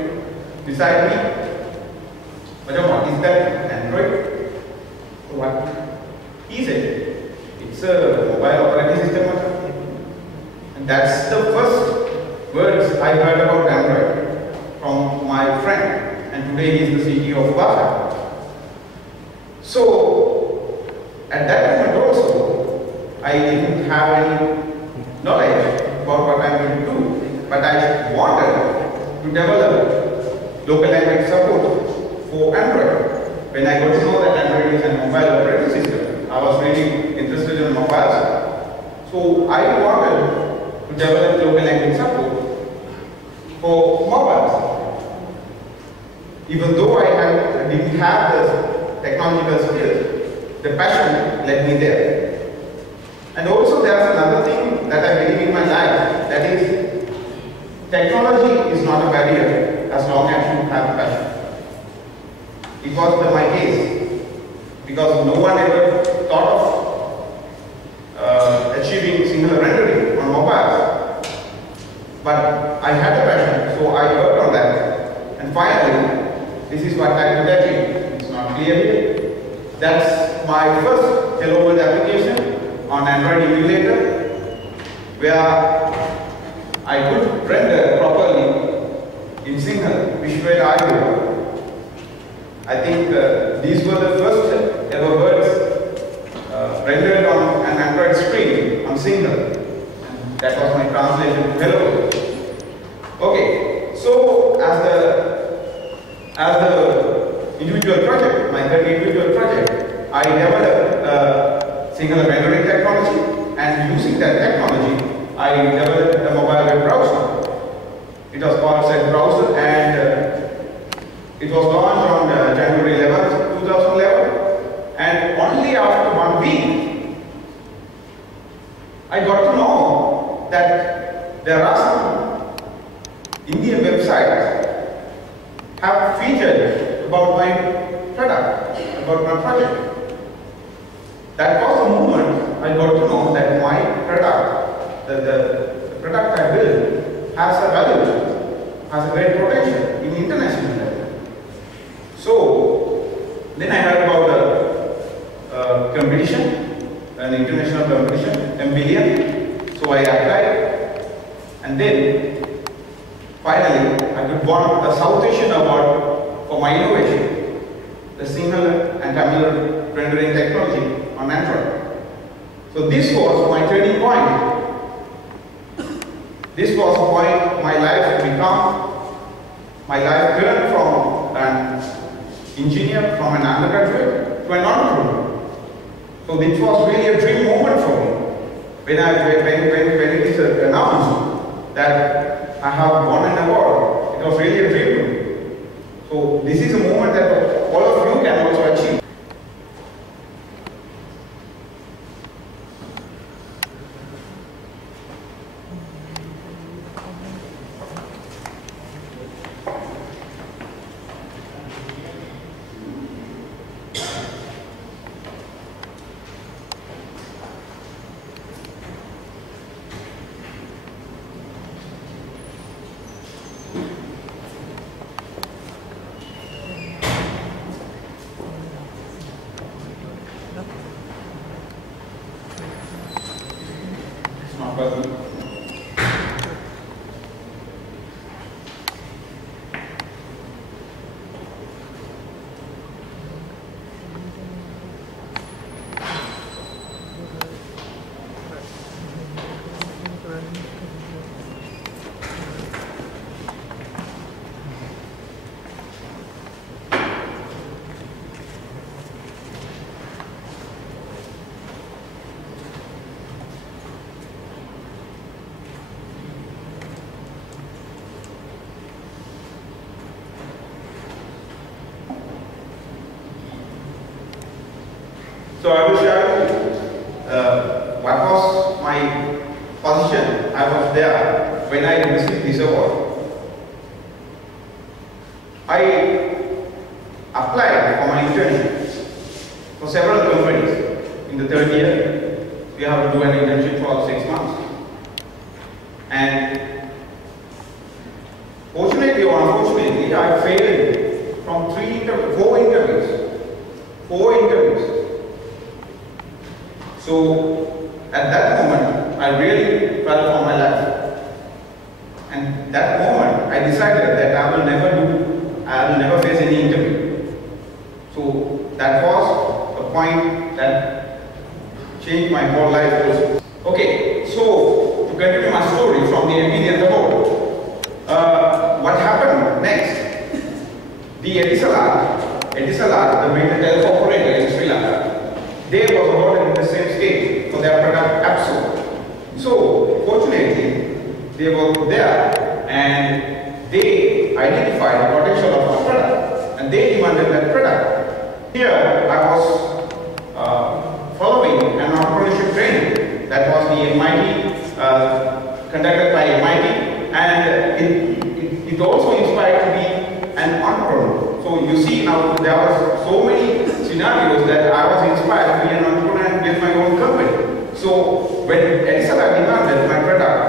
beside me. Madam, what is that Android? What? He said, it's a mobile operating system. And that's the first words I heard about Android from my friend. And today he is the CEO of Bata. So, at that moment also, I didn't have any knowledge about what I will do, but I wanted to develop local language support for Android. When I got to know that Android is a mobile operating system, I was really interested in mobiles. So I wanted to develop local language support for mobiles. Even though I didn't have the technological skills, the passion led me there. And also there's another thing that I believe in my life, that is, technology is not a barrier as long as you have passion. It was my case, because no one ever thought of achieving singular rendering on mobiles. But I had a passion, so I worked on that. And finally, this is what I could achieve. It's not clear here. That's my first Hello World application on Android emulator, where I could render properly in Sinhala, which were ideal. I think these were the first ever words rendered on an Android screen on Sinhala. And that was my translation to Hello. Okay, so as the individual project, my third individual project, I developed Sinhala rendering technology, and using that technology, I developed a mobile web browser. It was called Set Browser, and it was launched on January 11th, 2011. And only after 1 week, I got to know that there are some Indian websites have featured about my product, about my project. That was the moment I got to know that my product, the product I built, has a value, has a great potential in international level. So then I heard about the competition, an international competition, MBLian. So I applied, and then finally I could won the South Asian Award for my innovation, the Sinhala and Tamil rendering technology on Android. So this was my turning point. This was the point my life became. My life turned from an engineer, from an undergraduate to an entrepreneur. So this was really a dream moment for me. When it is announced that I have won an award, it was really a dream for me. So this is a moment that all of you can also achieve. So I will share with you what was my position. I was there when I received this award. I applied for my internship for several companies. In the third year, we have to do an internship for 6 months. And fortunately or unfortunately, I failed So at that moment, I really felt for my life. And that moment, I decided that I will never face any interview. So that was a point that changed my whole life also. Okay, so to continue my story from the MBD and the board, what happened next? The Etisalat, the major telecom operator in Sri Lanka, they was awarded in the same state for their product Apso. So fortunately, they were there and they identified the potential of our product and they demanded that product. Here I was following an entrepreneurship training that was the MIT, conducted by MIT, and it also inspired to be an entrepreneur. So you see now there was so many scenarios that I was inspired to be an entrepreneur and build my own company. So when Etisalat demanded my product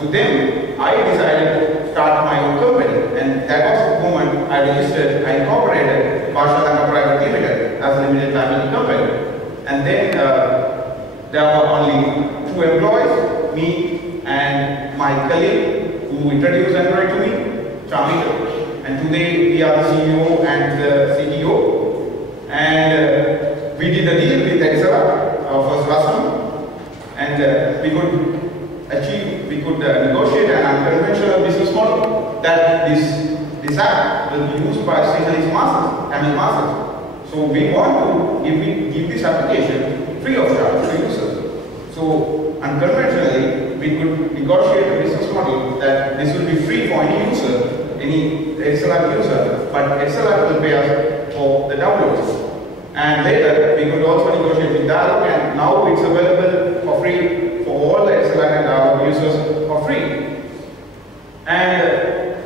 to them, I decided to start my own company, and that was the moment I registered, I incorporated Basha Lanka Private Limited as a limited liability company. And then there were only 2 employees, me and my colleague who introduced Android to me, Chamika. And today we are the CEO and the CTO. And we did a deal with Etisalat for Rasam, and we could negotiate an unconventional business model that this app will be used by Sinhalese masses, Tamil masses. So we want to give this application free of charge to users. So unconventionally, we could negotiate a business model that this will be free for any user, any Etisalat user, but Etisalat will pay us for the downloads. And later, we could also negotiate with Dialog, and now it's available for free for all the Etisalat and Dialog users for free. And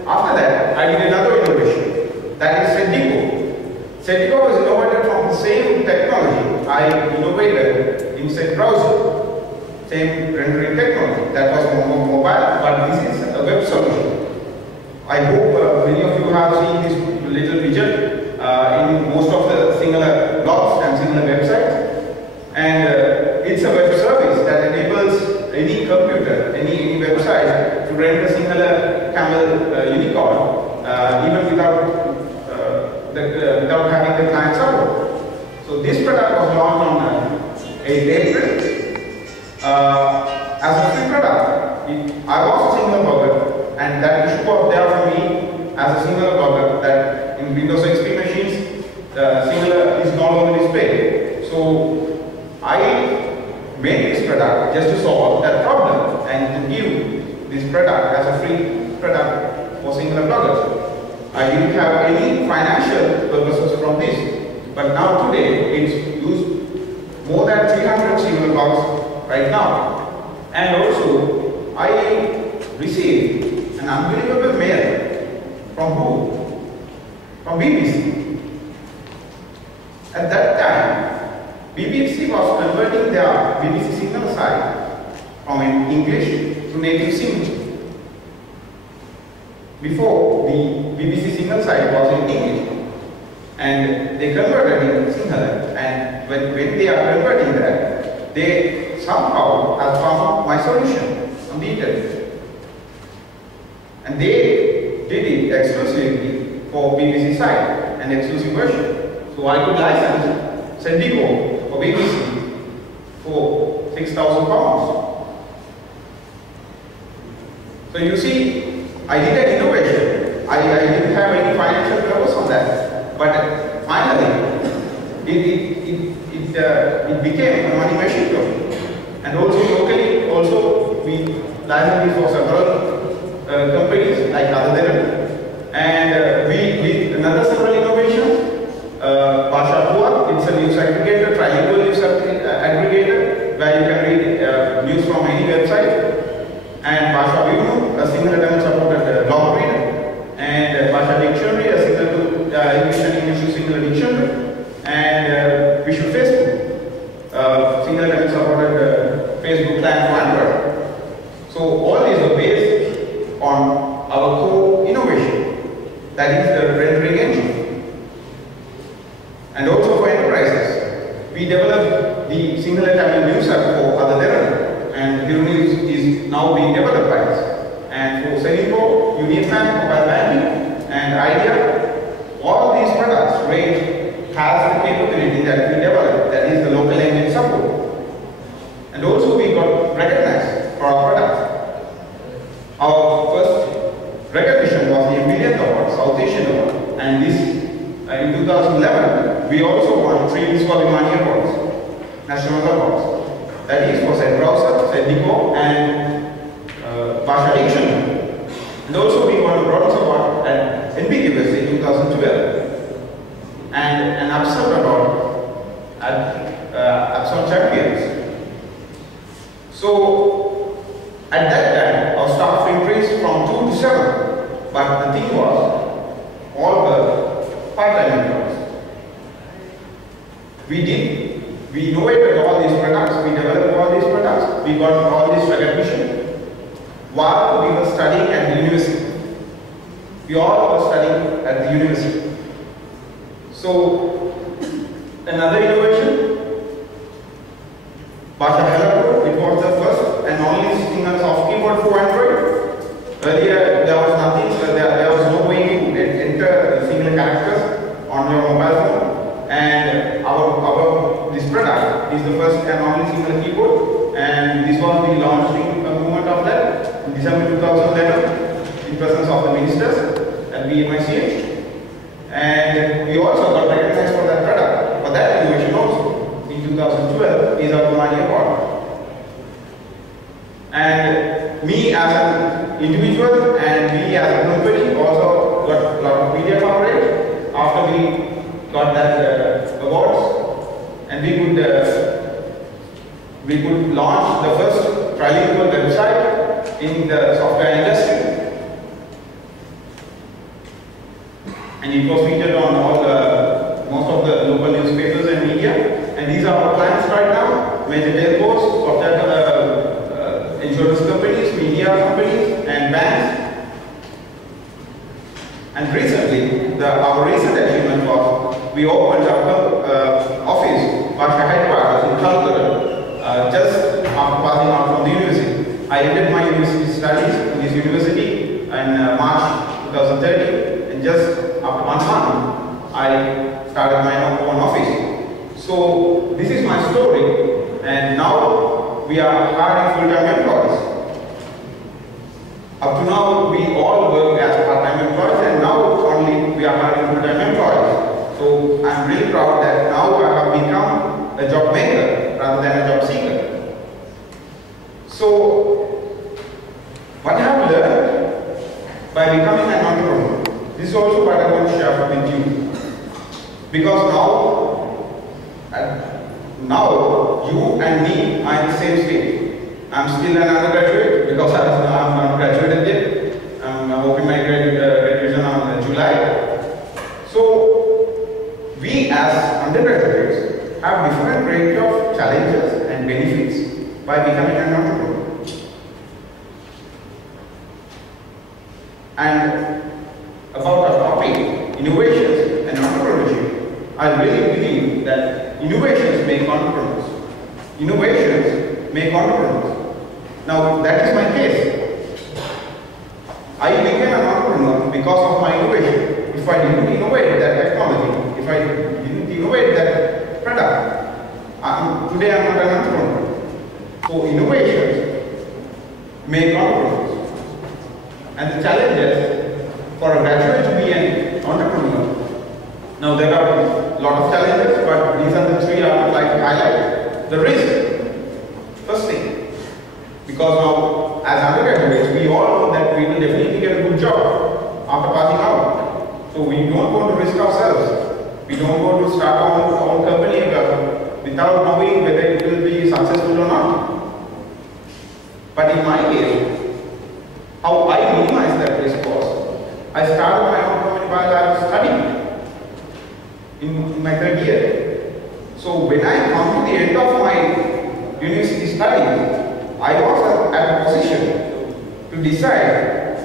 after that, I did another innovation, that is Sentico. Sentico was innovated from the same technology I innovated in Set Browser, same rendering technology. That was more mobile, but this is a web solution. I hope many of you have seen this little widget in most of the Sinhala blogs and Sinhala websites, and it's a web service that enables any computer, any website to render Sinhala Camel Unicode even without having the client support. So this product was launched on 8 April as a free product. I was a Sinhala blogger, and that issue was there for me as a Sinhala blogger that in Windows XP machines, Sinhala is no longer displayed. So I made this product just to solve that problem and to give this product as a free product for Sinhala bloggers. I didn't have any financial purposes from this, but now today it's used more than 300 Sinhala blogs right now. And also, I received an unbelievable mail from who? From BBC. At that time, BBC was converting their BBC Sinhala site from English to native Sinhala. Before, the BBC Sinhala site was in English, and they converted in Sinhala. And when they are converting that, they somehow have found my solution on the internet, and they did it exclusively for BBC site, an exclusive version. So I could license Sentico for BBC for £6,000. So you see, I did an innovation. I didn't have any financial purpose on that, but finally, it became a money machine for me. And also locally, we licensed for several companies like Adadera. And we did another several innovations. Basha Bua, it's a news aggregator, trilingual news aggregator, where you can read news from any website. And Basha Vinu, a Sinhala supported blog reader. And Basha Dictionary, a English and English to Sinhala dictionary. And Visual Facebook, Sinhala supported Facebook client for Android. So all these are based on our core innovation, that is the rendering engine. And also for enterprises, we developed the single Tamil news app for other Thiruvananthapuram, and Thiruvananthapuram is now being developed by us. And for Senico, Union Bank, Mobile Banking, and Idea, all these products range has the capability that we developed, that is the local language support. And also we got recognized for our products. Our first recognition was the Millionth Award, South Asian Award, and this in 2011 we also won 3 Miss Money Awards, national awards. That is for Zen Browser, Zenico, and Bhasha Dictionary. And also we won a Bronze Award at NBQS in 2012 and an Upside Award at Upside Champions. So at that time our staff increased from 2 to 7, but the thing was all were part-time employees. We innovated all these products, we developed all these products, we got all this recognition while we were studying at the university. We all were studying at the university. So, another innovation, Bhasha Hello, it was the first and only single soft keyboard for Android. Earlier, there was nothing, there was no way to enter single characters on your mobile phone. And this product is the first and only single keyboard, and this was the launching movement of that in December 2011 in presence of the ministers at BMICH. And we also got recognized for that product, for that innovation also in 2012 is our Kumani Award. And me as an individual and me as a company also got a lot of media coverage after we got that awards, and we could launch the first trilingual website in the software industry, and it was featured on most of the local newspapers and media. And these are our clients right now: major telcos, software insurance companies, media companies, and banks. And recently, our recent achievement was we opened our office, Bhasha headquarters in Calcutta, just after passing out from the university. I ended my university studies in this university in March 2013, and just after 1 month, I started my own office. So this is my story, and now we are hiring full-time employees. Up to now, we all work as part-time employees, and now only we are hiring full-time employees. So I'm really proud that now I have become a job maker rather than a job seeker. So what I have learned by becoming an entrepreneur, this is also what I want to share with you. Because now you and me are in the same stage. I'm still an undergraduate because I'm not graduated yet. I'm hoping my graduation on July. So we as undergraduates have different range of challenges and benefits by becoming an entrepreneur. And about our topic, innovations and entrepreneurship, I really believe that innovations make entrepreneurs. Innovations make entrepreneurs. Now that is my case. I became an entrepreneur because of my innovation. If I didn't innovate that technology, if I didn't innovate that product, today I'm not an entrepreneur. So innovations make entrepreneurs. And the challenges for a graduate to be an entrepreneur. Now there are a lot of challenges, but these are the 3 I would like to highlight. The risk, first thing. Because now, as undergraduates, we all know that we will definitely get a good job after passing out. So we don't want to risk ourselves. We don't want to start our own company without knowing whether it will be successful or not. But in my case, how I minimized that risk was, I started my own company while I was studying in my 3rd year. So when I come to the end of my university studies, I was at a position to decide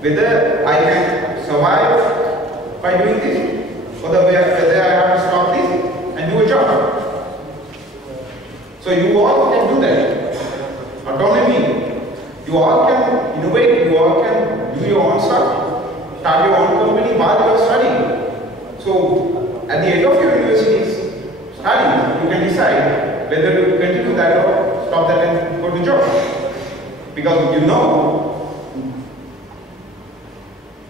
whether I can survive by doing this, or whether I have to stop this and do a job. So you all can do that. Not only me. You all can innovate, you all can do your own stuff, start your own company while you are studying. So at the end of your university's study, you can decide whether to continue that or stop that and go to job. Because you know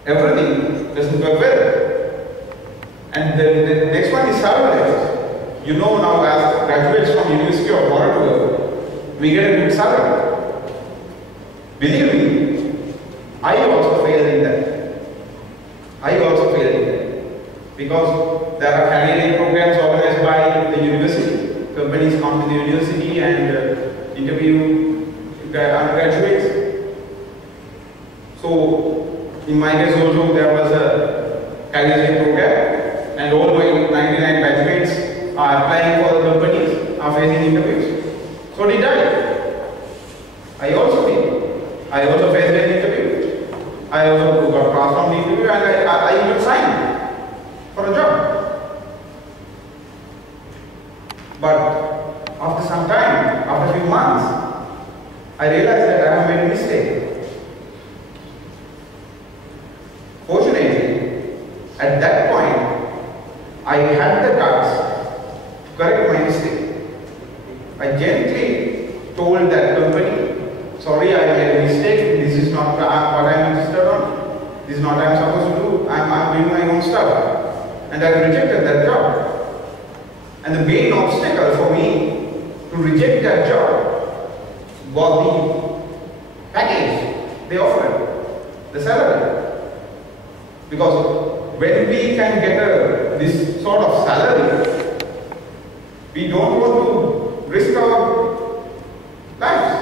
everything doesn't work well. And the next one is salary. You know now as graduates from University of Waterloo, we get a good salary. Believe me, I also failed in that. Because there are career programs organized by the university. Companies come to the university and interview undergraduates. So, in my case also there was a career program, and all my 99 graduates are applying for the companies, are facing interviews. So did I also did. I also faced an interview. I also got passed from the interview, and I even signed for a job. But after some time, after a few months, I realized that I have made a mistake. Fortunately, at that point, I had the guts to correct my mistake. I gently told that company, sorry, I made a mistake. This is not what I'm interested on. This is not what I'm supposed to do. I'm doing my own stuff. And I rejected that job. And the main obstacle for me to reject that job was the package they offered, the salary. Because when we can get this sort of salary, we don't want to risk our lives.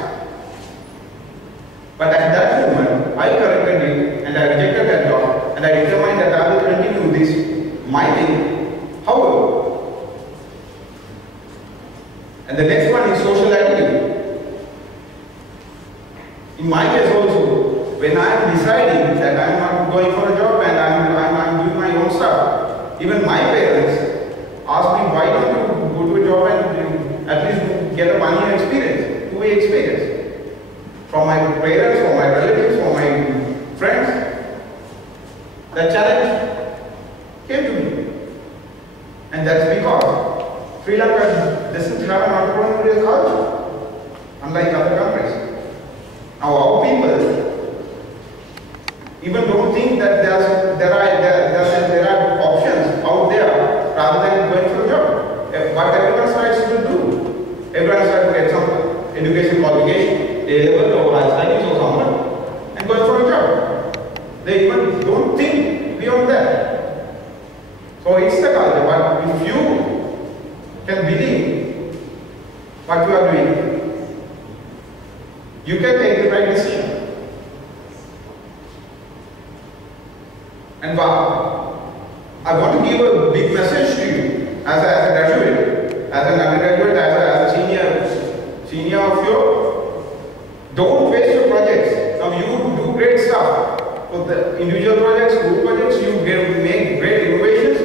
But at that moment, I corrected it and I rejected that job, and I determined that I will continue this, my thing, however. And the next one is social attitude. In my case also, when I am deciding that I am not going for a job and I'm doing my own stuff, even my parents ask me, why don't you go to a job and at least get a one-year experience, two-way experience. From my parents, from my relatives, from my friends, that challenge came to me. And that's because Sri Lanka doesn't have an entrepreneurial culture, unlike other countries. Now our people even don't think that there are options out there rather than going for a job. What everyone tries to do, everyone tries to get some education qualification, A-level or higher studies or someone, and going for a job. They even don't think beyond that. So it's the culture, but if you can believe what you are doing, you can take the right decision. And I want to give a big message to you as a graduate, as an undergraduate, as a senior of your. Don't waste your projects. Now you do great stuff. For the individual projects, group projects, you make great innovations,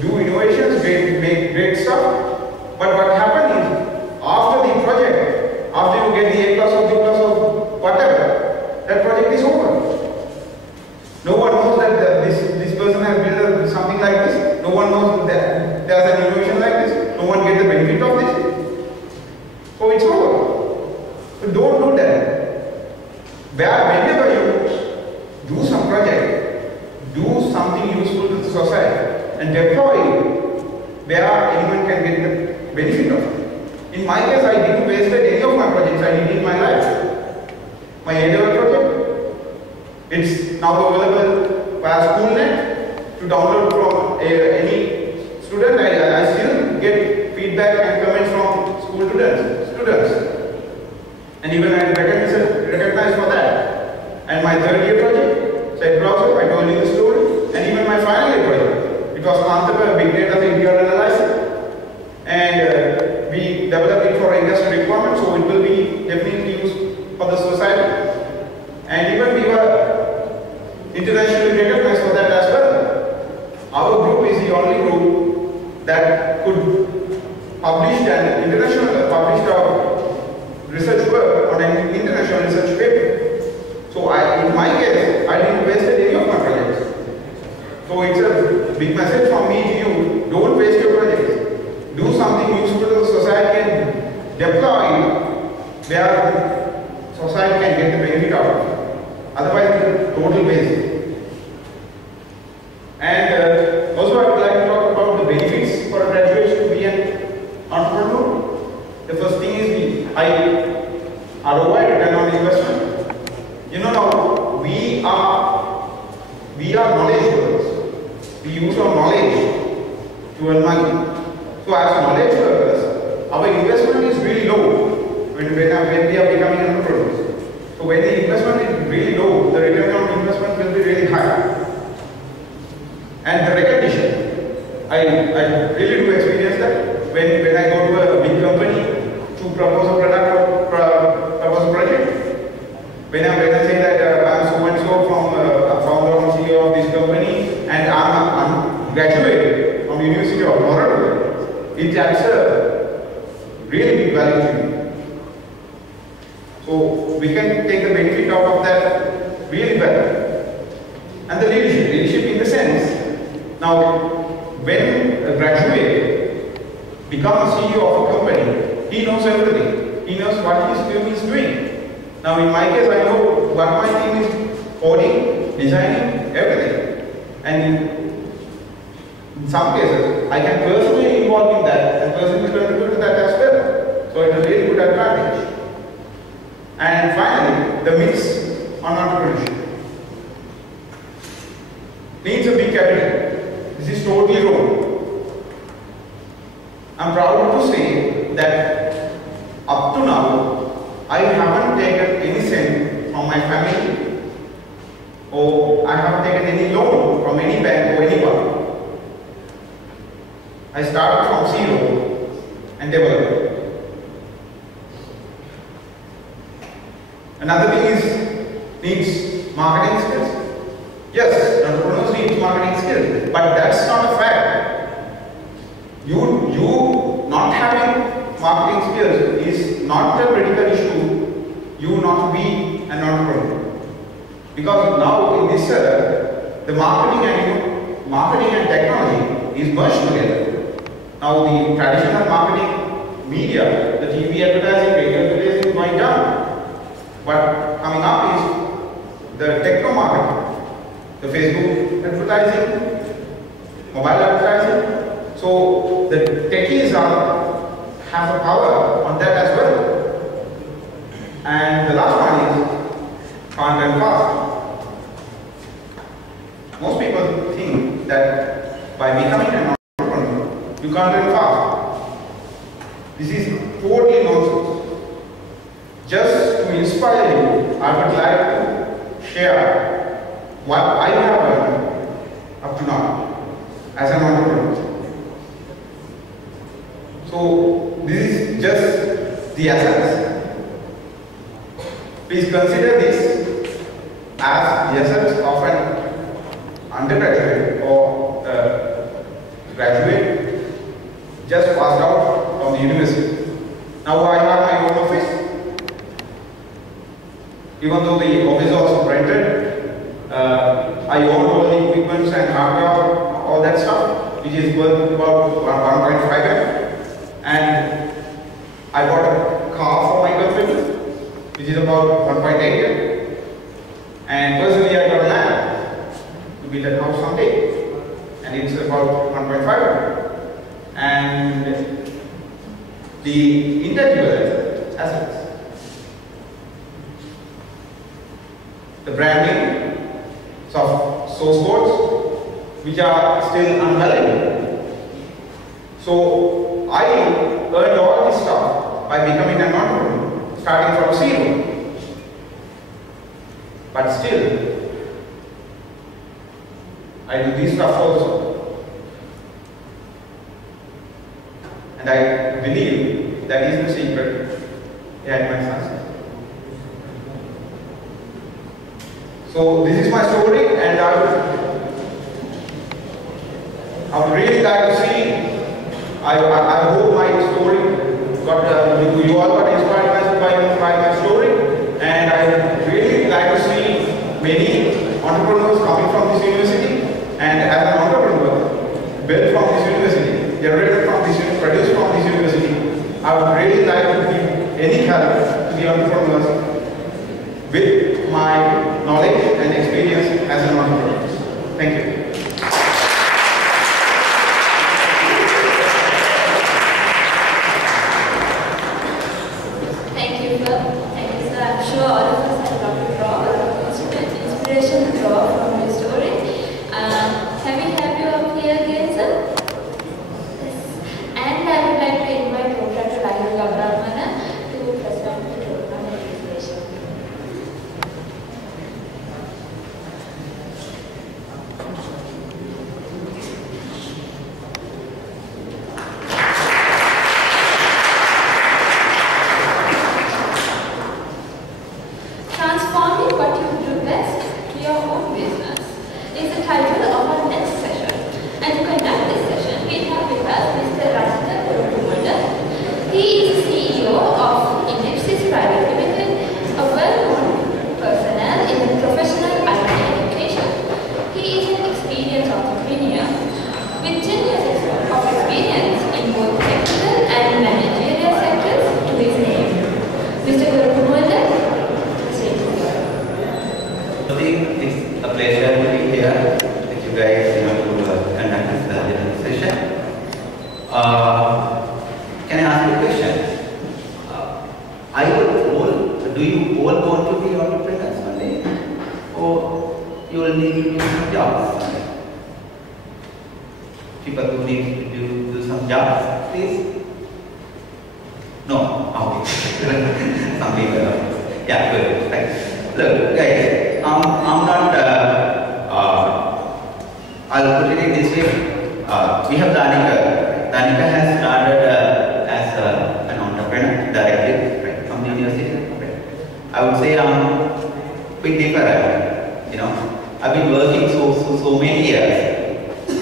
do innovations, make great stuff. But what happens is, after the project, after you get the A plus or B plus or whatever, that project is over. No one knows that this person has built something like this. No one knows that there's an innovation like this. No one gets the benefit of this. So it's over. So don't do that. Whenever you do some project, do something useful to the society and deploy it where anyone can get the benefit of it. In my case, I didn't waste any of my projects I did in my life. My A-level project, it's now available via SchoolNet to download from any student. I still get feedback and comments from school students. And even I am recognized for that. And my third year project, Site Browser, I told you the story. And even my final year project, it was Kantapa Big Data Secure Analysis. And we developed it for industry requirements, so it will be definitely used for the society. And even we were internationally recognized for that as well. Our group is the only group that could publish and published our deployed where society can get the benefit out of it. Otherwise, it's a total waste. And also, I would like to talk about the benefits for graduates to be an entrepreneur. The first thing is the high ROI, return on investment. You know, now we are knowledge workers. We use our knowledge to earn money. So as knowledge workers, our investment is really low when we are becoming entrepreneurs. So when the investment is really low, the return on investment will be really high. And the recognition, I really do experience that when I go to a big company to propose a product or propose a project. When I say that I'm so and so from founder and CEO of this company and I'm graduate from University of Moradore, it adds a really big value to me. So we can take the benefit out of that really well. And the leadership in the sense. Now, when a graduate becomes CEO of a company, he knows everything. He knows what his team is doing. Now, in my case, I know what my team is coding, designing, everything. And in some cases, I can personally involve in that and personally contribute to that as well. So, it's a really good advantage. And finally, the myths on entrepreneurship. Needs a big capital. This is totally wrong. I'm proud to say that up to now, I haven't taken any cent from my family or I haven't taken any loan from any bank or anyone. I started from zero and developed. Another thing is needs marketing skills. Yes, entrepreneurs need marketing skills, but that's not a fact. You not having marketing skills is not a critical issue. You not be an entrepreneur, because now in this the marketing and technology is merged together. Now the traditional marketing media, the TV advertising, radio advertising is going down, but coming up is the techno marketing. The Facebook advertising, mobile advertising. So the techies have a power on that as well. And the last one is can't run fast. Most people think that by becoming an entrepreneur, you can't run fast. This is totally nonsense. Just to inspire you, I would like to share what I have learned up to now as an entrepreneur. So this is just the essence. Please consider this as the essence of an undergraduate or graduate just passed out from the university. Now I have my own office. Even though the office was rented, I own all the equipment and hardware, all that stuff, which is worth about 1.5 lakh. And I bought a car for my company, which is about 1.8 lakh. And personally, I got land to build a house someday, and it's about 1.5 lakh. And the intangible assets, the branding, source codes, which are still unvaluable. So I earned all this stuff by becoming an entrepreneur, starting from zero. But still, I do this stuff also. And I believe that is the secret behind my success. So this is my story, and I would really like to see. I hope my story got you all got inspired by my story, and I really like to see many entrepreneurs coming from this university, and as an entrepreneur, built from this university, generated from this, produced from this university. I would really like to give knowledge and experience as an entrepreneur. Thank you. Thank you, sir. Thank you, sir. I'm sure all of us have a lot to draw, a lot of inspiration to draw from your story. Can we have you up here again, sir? Yes. And I would like to invite Dr. Rahul Gabramana to present the program administration. Transforming what you do best to your own business is the title of our next session. And to conduct this session, we have with us Mr. Rajendra Gurumunda. He is the CEO of Inepsys Private Limited, a well-known personnel in the professional IT education. He is an experienced entrepreneur with 10 years of experience in both technical and managerial sectors to his name. Mr. Gurumunda, I think it's a pleasure to be here with you guys, to conduct this session. Can I ask you a question? Do you all want to be entrepreneurs one day, or you will need to do some jobs someday? People who need to do some jobs, please. No, okay. Some people. Yeah, good. Thanks. Look, guys. I'm not, I'll put it in this way. We have Danika. Danika has started as an entrepreneur directly from the university. I would say I'm a bit different. I've been working so many years,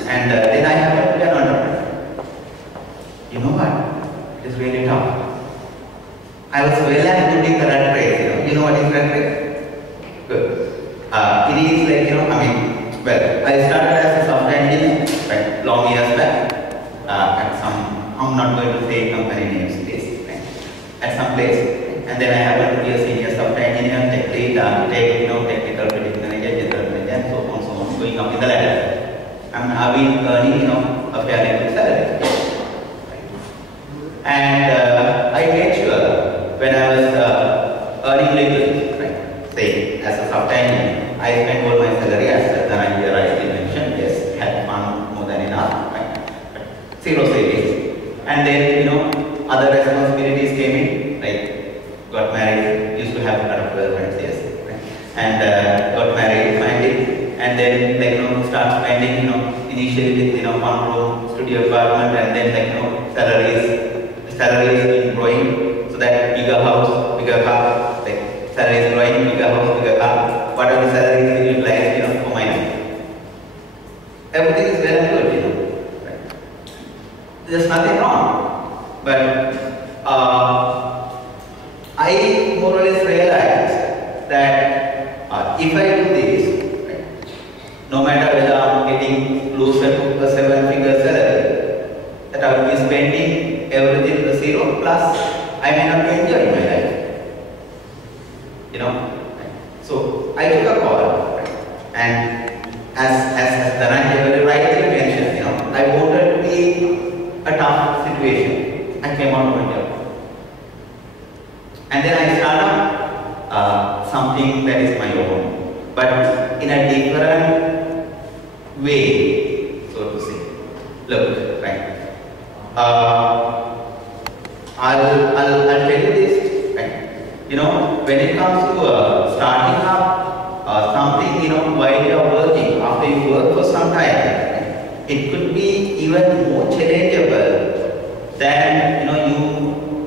and then I happen to be an entrepreneur. You know what? It is really tough. I was well and good in the rat race. You know what is rat race? Good. It is like, I started as a software engineer, long years back, at I'm not going to say company names, please, at some place, and then I happened to be a senior software engineer, tech lead, architect, technical project manager, general manager, and so on, going up in the ladder. I've been earning, a fairly good salary. And I made sure when I was earning little, say, as a software engineer, I spent all my salary as the year I mentioned, yes, had fun more than enough, zero savings. And then, other responsibilities came in, like got married, used to have a lot of girlfriends, yes, and got married finally, and then, start spending, initially with, one room, studio apartment, and then, salaries been growing, so that bigger house, bigger car, salary is growing, bigger house, bigger car. Whatever salary is utilized, for my life. Everything is well and good, Right? There's nothing wrong. But I more or less realized that if I do this, no matter whether I'm getting closer to a 7-figure salary, that I will be spending everything to zero, plus I may not be enjoying my life. So I took a call, and as Dhananjay very rightly mentioned, I wanted to be a tough situation. I came out of my job, and then I started something that is my own, but in a different way, so to say. Look, I'll tell you this. When it comes to starting up something, while you are working, after you work for some time, it could be even more challengeable than, you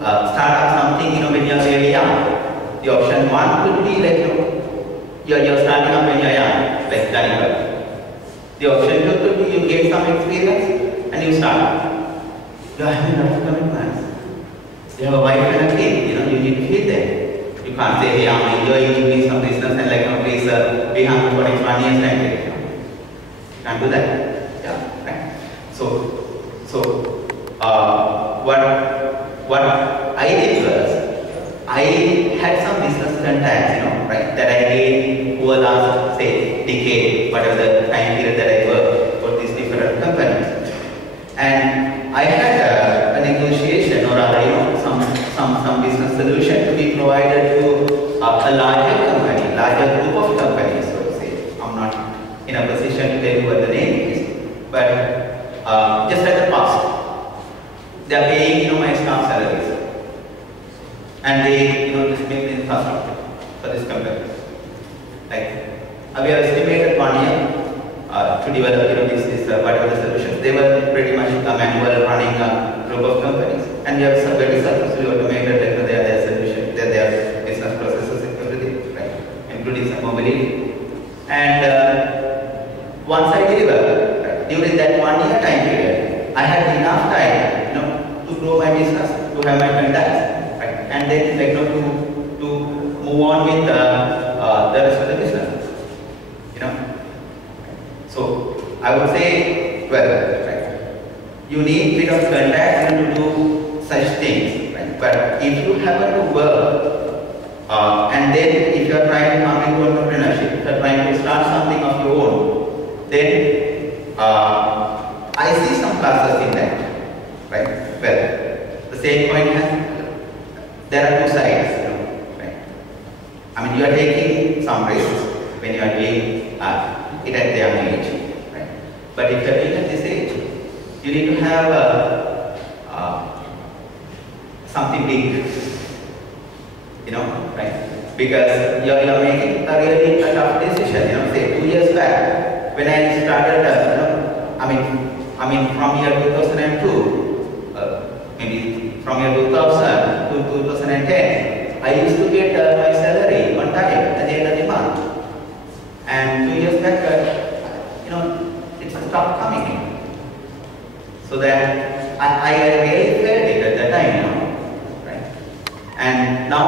start up something, when you are very young. The option one could be like, you're starting up when you are young, like Danika. The option two could be you get some experience and you start. You are having a lot of commitments. You have a wife and a kid, you need to feed them. You can't say, hey, I'm enjoying doing some business and please be hungry for next 1 year's time. Can't do that. Yeah, right. So what I did was, I had some business contacts, that I gained over last, say, decade, whatever the time period that I worked for these different companies. And I had a negotiation or rather, some business solution to be provided to a larger company, larger group of companies, so to say. I'm not in a position to tell you what the name is, but just like the past, they are paying, my staff salaries. And they, just make the infrastructure for this company. Like, we have estimated 1 year to develop, this whatever the solutions. They were pretty much a manual running a group of companies, and we have some very successfully automated their solution, their business processes, everything, right, including some mobility. And once I delivered, right, during that 1 year time period, I had enough time, to grow my business, to have my contacts, right, and then to move on with the rest of the business. So I would say, well, right, you need bit of contacts to do such things, right? But if you happen to work, and then if you are trying to come into entrepreneurship, if you are trying to start something of your own, then I see some classes in that, right? Well, the same point has, there are two sides, right? I mean, you are taking some risks when you are doing it at the young age, right? But if you are doing at this age, you need to have something big, right? Because you are making a really tough decision. Say 2 years back, when I started, I mean, from year 2002, maybe from year 2000 to 2010, I used to get my salary on time at the end of the month. And 2 years back, it's stopped coming in. So that I really felt it at that time, right? And now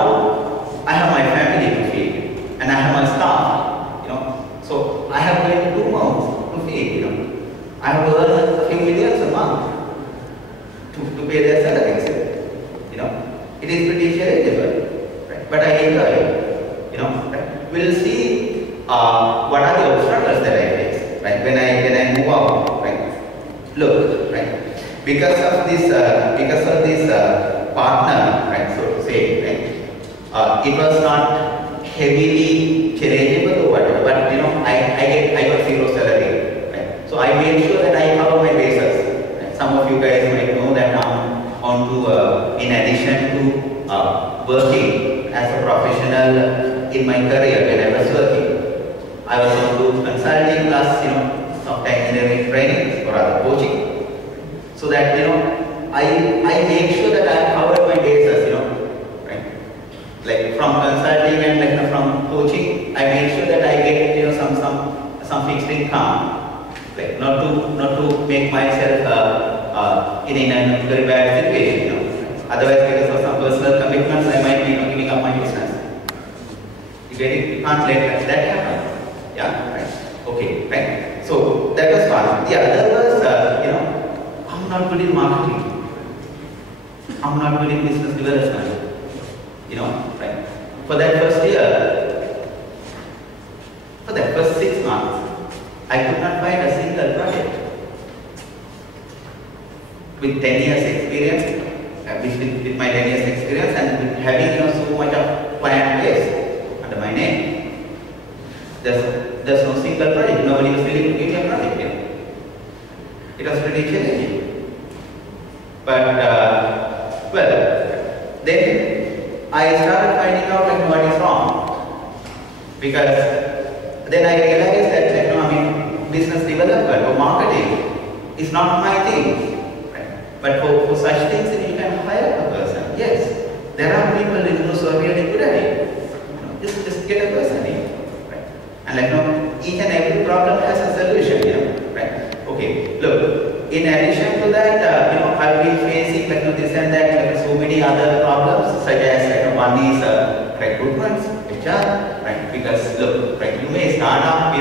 I have my family to feed, and I have my staff, so I have only 2 months to feed, I have to earn a few millions a month to pay their salaries, It is pretty charitable, right? But I enjoy it, right? We'll see what are the obstacles that I face, right? When I move out, right? Look, right? Because of this partner, right? So to say, right? It was not heavily challengeable or whatever, but I got 0 salary, right? So I made sure that I cover my bases. Right? Some of you guys might know that I'm on to, in addition to working as a professional in my career when I was working, I was on to consulting plus, software engineering training or other coaching, so that I make sure that I covered my bases, right? Like from consulting and from coaching, I make sure that I get some fixed income, like not to make myself in a very bad situation, Otherwise, because of some personal commitments, I might be giving up my business. You get it? You can't let that happen. Yeah, right. Okay, right. So that was one. The other was, I'm not good in marketing. I'm not good in business development. Right. For that first year, for that first 6 months, I could not find a single project. With 10 years experience, with my 10 years experience, and with having so much of client base under my name, there's no single project. Nobody was willing to give me a project. It was pretty challenging. But well, then I started finding out what is wrong, because then I realized that business development or marketing is not my thing. But for such things, you can hire a person. Yes, there are people who are really good at it. Just get a person in, right? And each and every problem has a solution, right? Okay, look. In addition to that, I've been facing this and that, so many other problems, such as one is recruitment, HR, right? Because look, right, you may start up,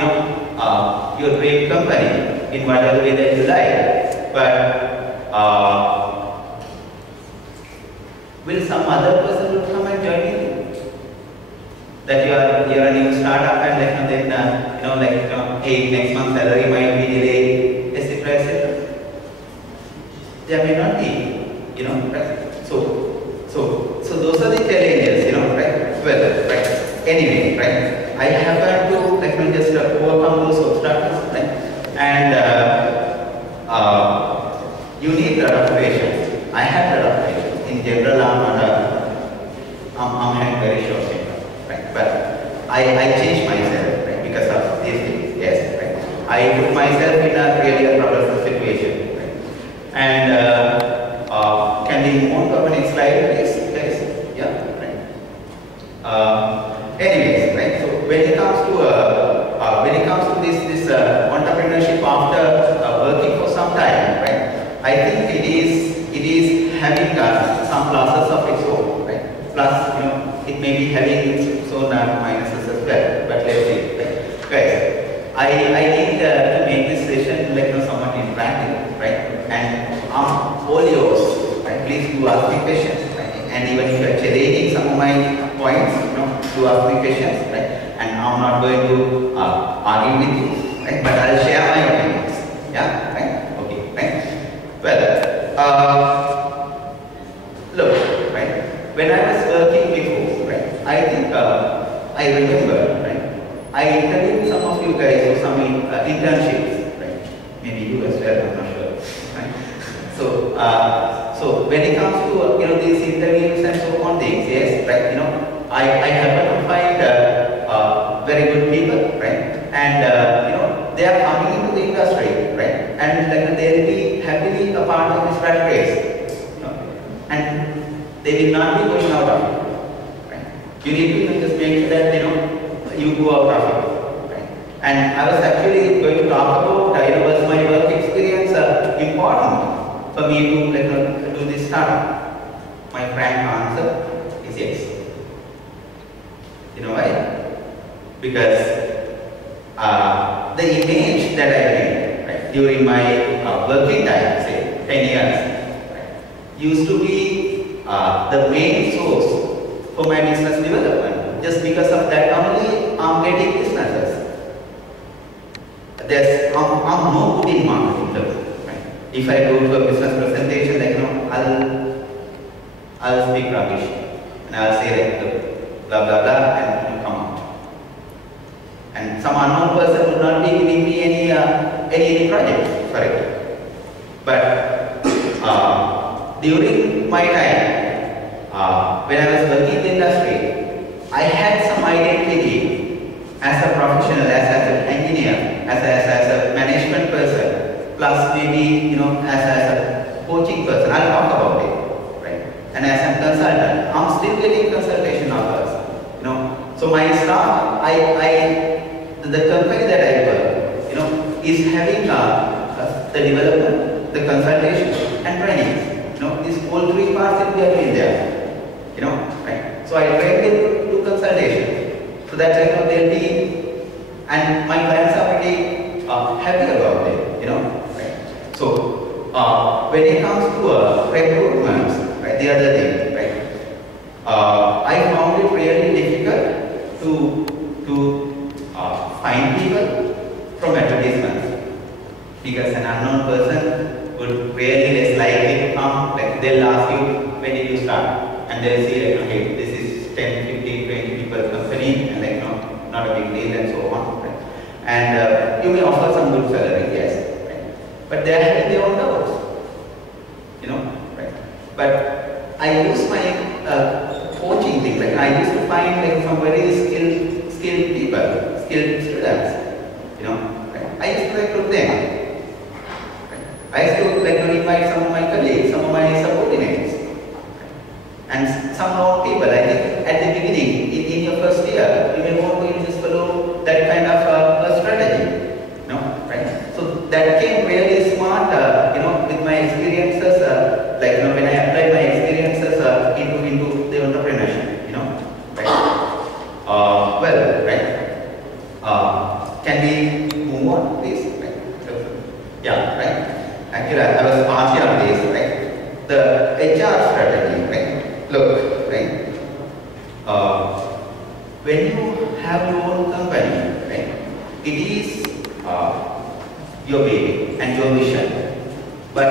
your dream company in whatever way that you like, but will some other person will come and join you? That you are a new startup and hey, next month's salary might be delayed, etc., etc. There may not be, right? So those are the challenges, right? Well, right. Anyway, right. I happen to just overcome those obstacles, right? And you need a lot of patience. I have a lot of patience. In general, I'm having very short temper, right? But I changed myself, right? Because of these things, yes, right? I put myself in a really troublesome situation, right? And can we move on to the next slide, please? Guys? Yeah, right. Anyways, right? So when it comes to this entrepreneurship after working for some time, right? I think it is having some pluses of its own, right? Plus, it may be having its own minuses as well. But let's see, right? Guys, I need to make this session somewhat interactive, right? And I'm all yours, right? Please do ask me questions, right? And even if you're challenging some of my points, do ask me questions, right? And I'm not going to argue with you, right? But I'll share my opinions, yeah, right? Okay, right? Well, look, right? When I was working before, right? I think I remember, right? I interviewed some of you guys for some internships, right? Maybe you as well, I'm not sure, right? So when it comes to these interviews and so on things, yes, right? I happen to find very good people, right? And they are coming into the industry, right? And they'll be happily a part of this rat race, and they will not be going out of it, right? You need to just make sure that you go out of it, right? And I was actually going to talk about was my work experience important for me to do this startup? My frank answer is yes. You know why? Because the image that I made, right, during my working time, say 10 years, right, used to be the main source for my business development. Just because of that only, I'm getting businesses. I'm no good in marketing. Right? If I go to a business presentation, I'll speak rubbish and I'll say blah blah blah and come out. And some unknown person would not be giving me any project for it. But during my time, when I was working in the industry, I had some identity as a professional, as an engineer, as a management person, plus maybe as a coaching person. I'll talk about it, right? And as a consultant, I'm still getting consultation offers. So my staff, the company that I work, is having the development, the consultation, and training. These all three parts that we are doing there. Right? So I train them to consultation, so that they'll be, and my clients are pretty happy about it. Right? So when it comes to recruitment, right, the other thing, right, I found it really difficult to find people from advertisements, because an unknown person would really less likely to come. Like they'll ask you, when did you start? And they'll say okay, this is 10, 15, 20 people company, and not a big deal and so on. Right? And you may offer some good salary, yes, right? But they're having their own doubts, right? But I use my coaching thing. Like I used to find some very skilled people, skilled students. Right? I used to recruit them. I used to invite some of my colleagues, some of my subordinates, and some more people. I think at the beginning, in your first year, you may want to just follow that kind of a strategy, right? So that came really smart, with my experiences, when I applied my experiences into the entrepreneurship, right? Well, right? Can we move on, please? Right? Yeah, right. Actually, I was partly on this, right? The HR strategy, right? Look, right? When you have your own company, right? It is your baby and your vision. But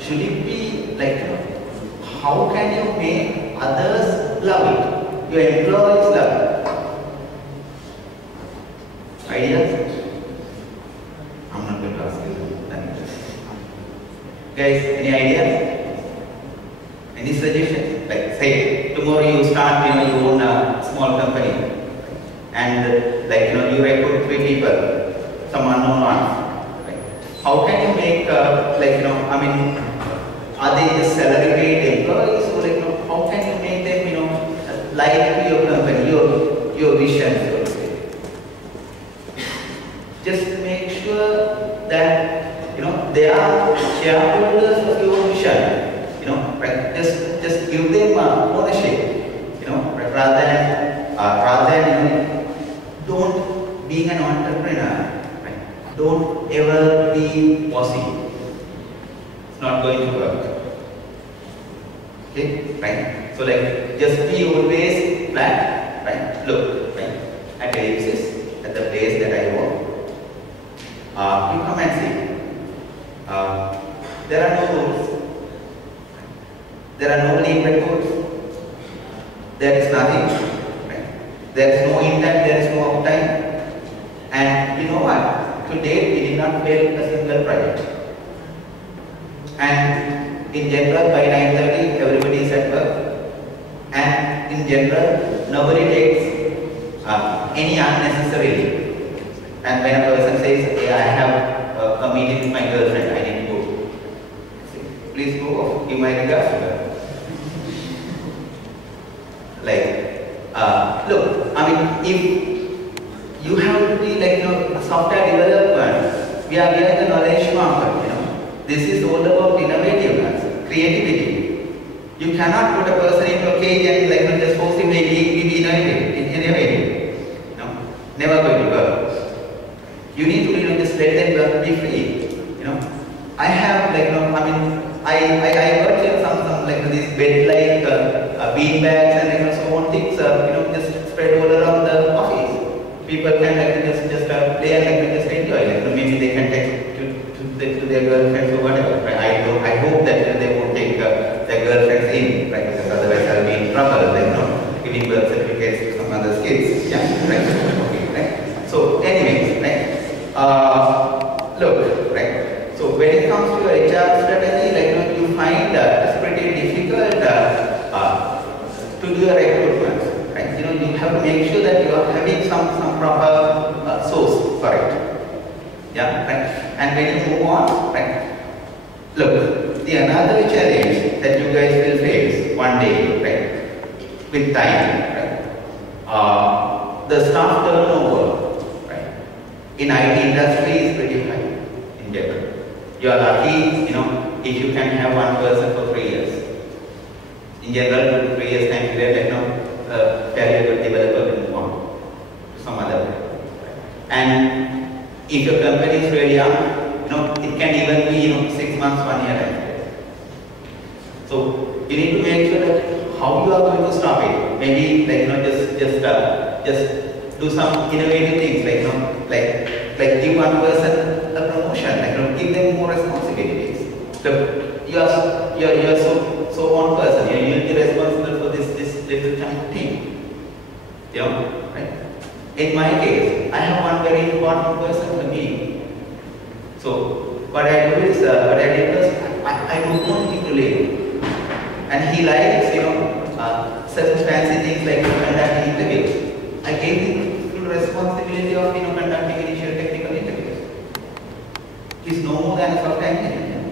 should it be like, how can you make others love it? Your employees love it. Ideas? I'm not going to ask you. Guys, any ideas? Any suggestions? Like say tomorrow you start, you own a small company, and like you recruit 3 people, some unknown ones. Right? How can you make are they just salary paid employees, or how can you make them like your company, your vision? Just make sure that they are shareholders of your vision. Right? Just give them ownership. Rather than don't being an entrepreneur. Right? Don't ever be bossy. It's not going to work. Okay, right? So just be always flat. Right? Look, right? At Ellipsis, at the place that I work. You come and see. There are no rules. There are no leave records. There is nothing. Right? There is no in time, there is no out time. And you know what? To date, we did not fail a single project. And in general, by 9:30, everybody is at work. And in general, nobody takes any unnecessary leave. And when a person says, hey, I have a meeting with my girlfriend, I need to go. Please go off, give my regards to her. Look, if you have to be a software developer, we are the knowledge market, This is all about innovativeness, creativity. You cannot put a person into a cage and just force him to be innovative. No, never going to work. You need to just let them work, be free. I have I work in some these bed bean bags and so on things just spread all around the office. People can just play and just enjoy. Maybe they can take to their girlfriends or whatever. Right? I hope that they won't take their girlfriends in, right? Because otherwise I'll be in trouble. Giving birth certificates to some other kids. Yeah, right. Okay, right. So, anyways, right. Look, right. So when it comes to your HR strategy, you find it's pretty difficult to do your recruitment. Right? You have to make sure that you are having some proper source for it. Yeah, right. And when you move on, right? Look, the another challenge that you guys will face one day, right? With time, right? The staff turnover, right? In IT industry is pretty high in general. You are lucky, if you can have one person for 3 years. In general, 3 years time period, career developer will move on to some other way. And if your company is really young, it can even be 6 months, 1 year. So you need to make sure that how you are going to stop it. Maybe just do some innovative things like give one person a promotion, give them more responsibilities. So you are so one person, you will be responsible for this little kind of thing. Right? In my case, I have one very important person to me. So what I do is I don't want him to leave. And he likes, certain fancy things like conducting interviews. I gave him full responsibility of conducting initial technical interviews. He's no more than a software engineer.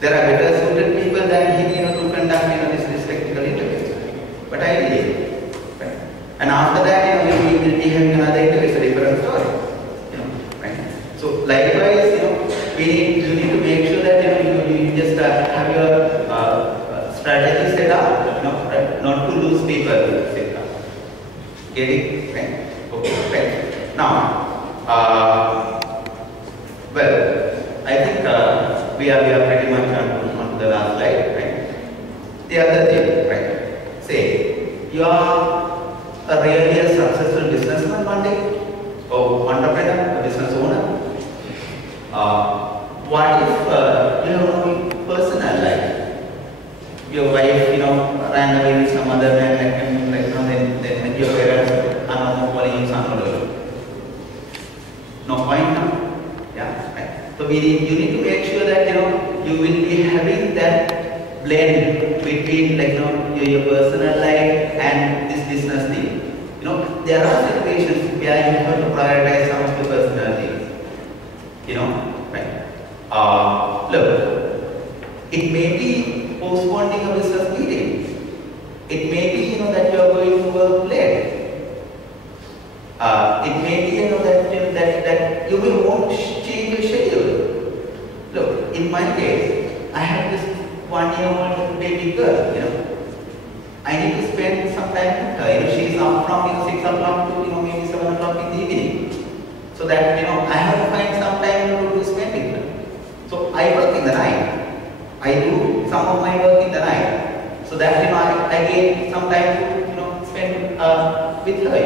There are better suited people than him to conduct this technical interviews. But I did it. Right? And after that, we will be having another interview. It's a different story. Right? So likewise, you need to make sure that you just have your strategy set up, right? Not to lose people set up. Get it? Right? Okay, right. Now, well, I think we are pretty much on the last slide, right? The other thing, right? Say, you are really a successful businessman one day, or entrepreneur, a business owner. your wife, ran away with some other man, then your parents are no more calling you son or daughter. No point now. Yeah. Right. So you need to make sure that you will be having that blend between your personal life and this business thing. There are situations where you have to prioritize some of the personal things. Right? Look, it may be postponing a business meeting. It may be that you are going to work late. It may be that you will want to change your schedule. Look, in my case, I have this 1-year-old baby girl. I need to spend some time with her. She is up from 6 o'clock to maybe 7 o'clock in the evening. So that I have to find some time to spend with her. So I work in the night. I do some of my work in the night. So that I get some time to spend with her.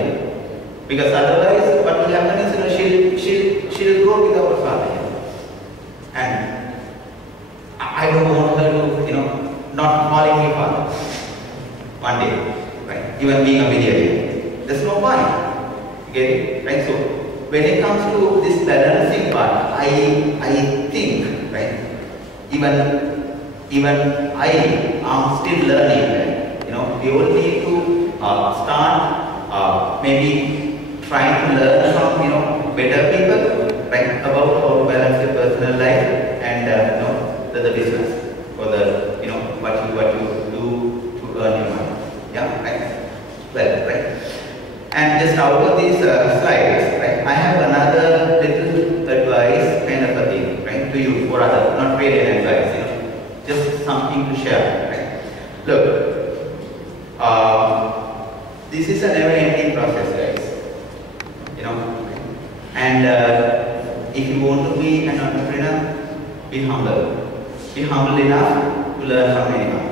Because otherwise, what will happen is she'll grow without a father. And I don't want her to not calling me father one day, right? Even being a video game. There's no point. Okay, right? So when it comes to this balancing part, I think, right? Even I am still learning, right? We all need to start maybe trying to learn from better people, right? About how to balance your personal life and the business or the what you do to earn your money. Yeah, right. Well, right. And just out of these slides, right, I have another little advice kind of a thing, right, to you or other, not really an advice, just something to share, right. Look, this is a never-ending process, guys. And if you want to be an entrepreneur, be humble. Be humble enough to learn from anyone.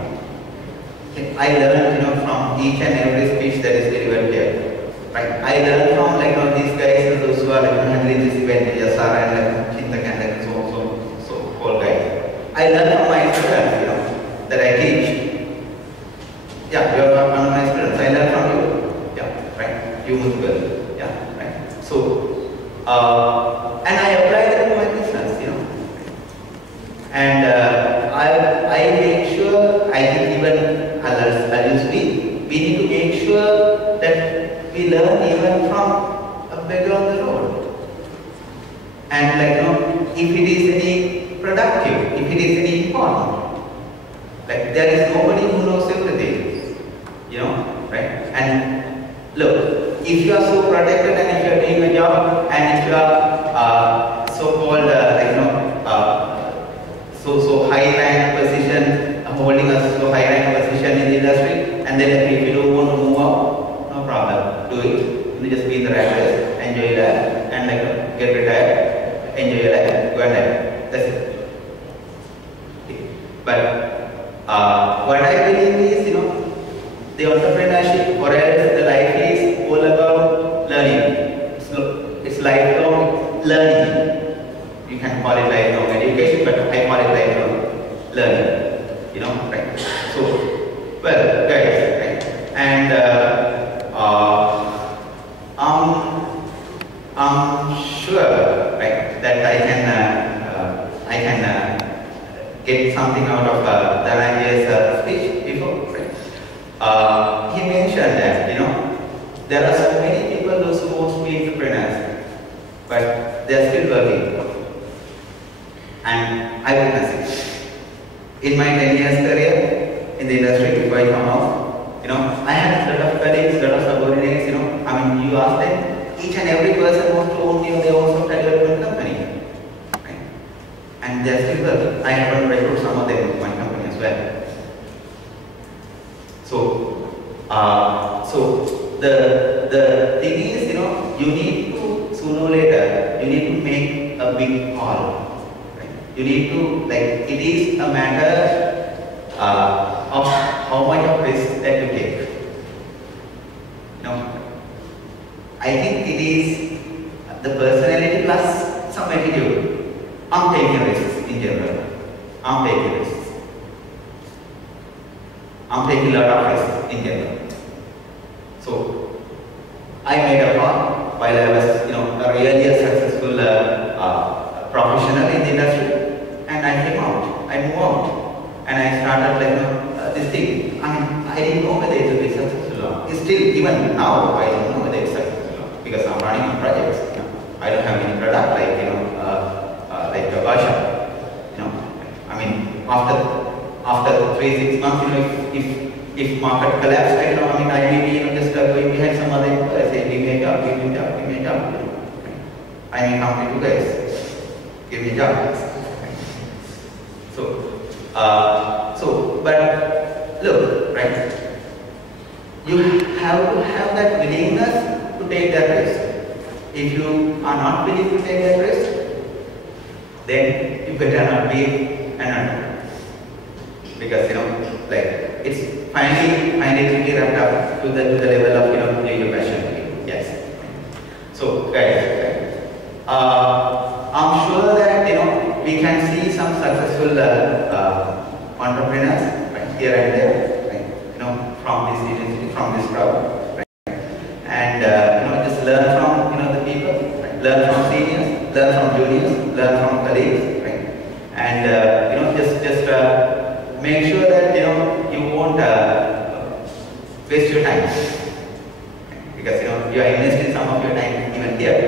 I learned, from each and every speech that is delivered here. Right? I learned from these guys, those who are handling this event, Yasara and Chintak and so whole guys. I learned from my students, that I teach. Yeah, you are one of my students. I learned from you. Yeah, right. You move well. Yeah, right. So, and I apply that to my business, And I make sure, I think even I'll use we need to make sure that we learn even from a beggar on the road. And if it is any productive, if it is any important, there is nobody who knows everything, right? And look, if you are so protected and if you are doing a job and if you are so-called, so high rank position, holding a so high rank position in the industry, and then if you don't want to move up, no problem, do it. You just be in the right place, enjoy your life, and get retired, enjoy your life, go and die. That's it. Okay. But what I believe is, the entrepreneurship or else the life is all about learning. It's lifelong learning. You can call it lifelong education, but I call it lifelong learning. Right? So, well, guys, right? And I'm sure, right, that I can get something out of Dhananjay's speech before. Right? He mentioned that there are so many people who want to be entrepreneurs, but they are still working. And I witnessed it. In my 10 years career in the industry before I come out, I had a lot of colleagues, a lot of subordinates, you ask them, each and every person wants to own their own software development company. Right? And they're still working. I happen to recruit some of them into my company as well. So the thing is, you need to, sooner or later, you need to make a big call. You need to, it is a matter of how much of risk that you take. I think it is the personality plus some attitude. I'm taking risks in general. I'm taking risks. a lot of risks in general. So I made a call while I was, really a successful professional in the industry, and I came out, I moved out, and I started this thing. I mean, I didn't know whether it would be successful or not. Still, even now, I don't know whether it's successful or not, because I'm running on projects. I don't have any product like a version. I mean, after 3-6 months, if market collapse, I may be just going behind some other employer, say, give me a job. I may come to you guys, give me a job. But look, right? You have to have that willingness to take that risk. If you are not willing to take that risk, then you better not be an entrepreneur. Because it's finally wrapped up to the level of your passion. Yes. So guys, I'm sure that we can see some successful entrepreneurs right here and there, right? From this university, from this crowd, right? And just learn from the people, right? Learn from seniors, learn from juniors, learn from colleagues, right? And just make sure that you won't waste your time, right? Because you are investing some of your time even here,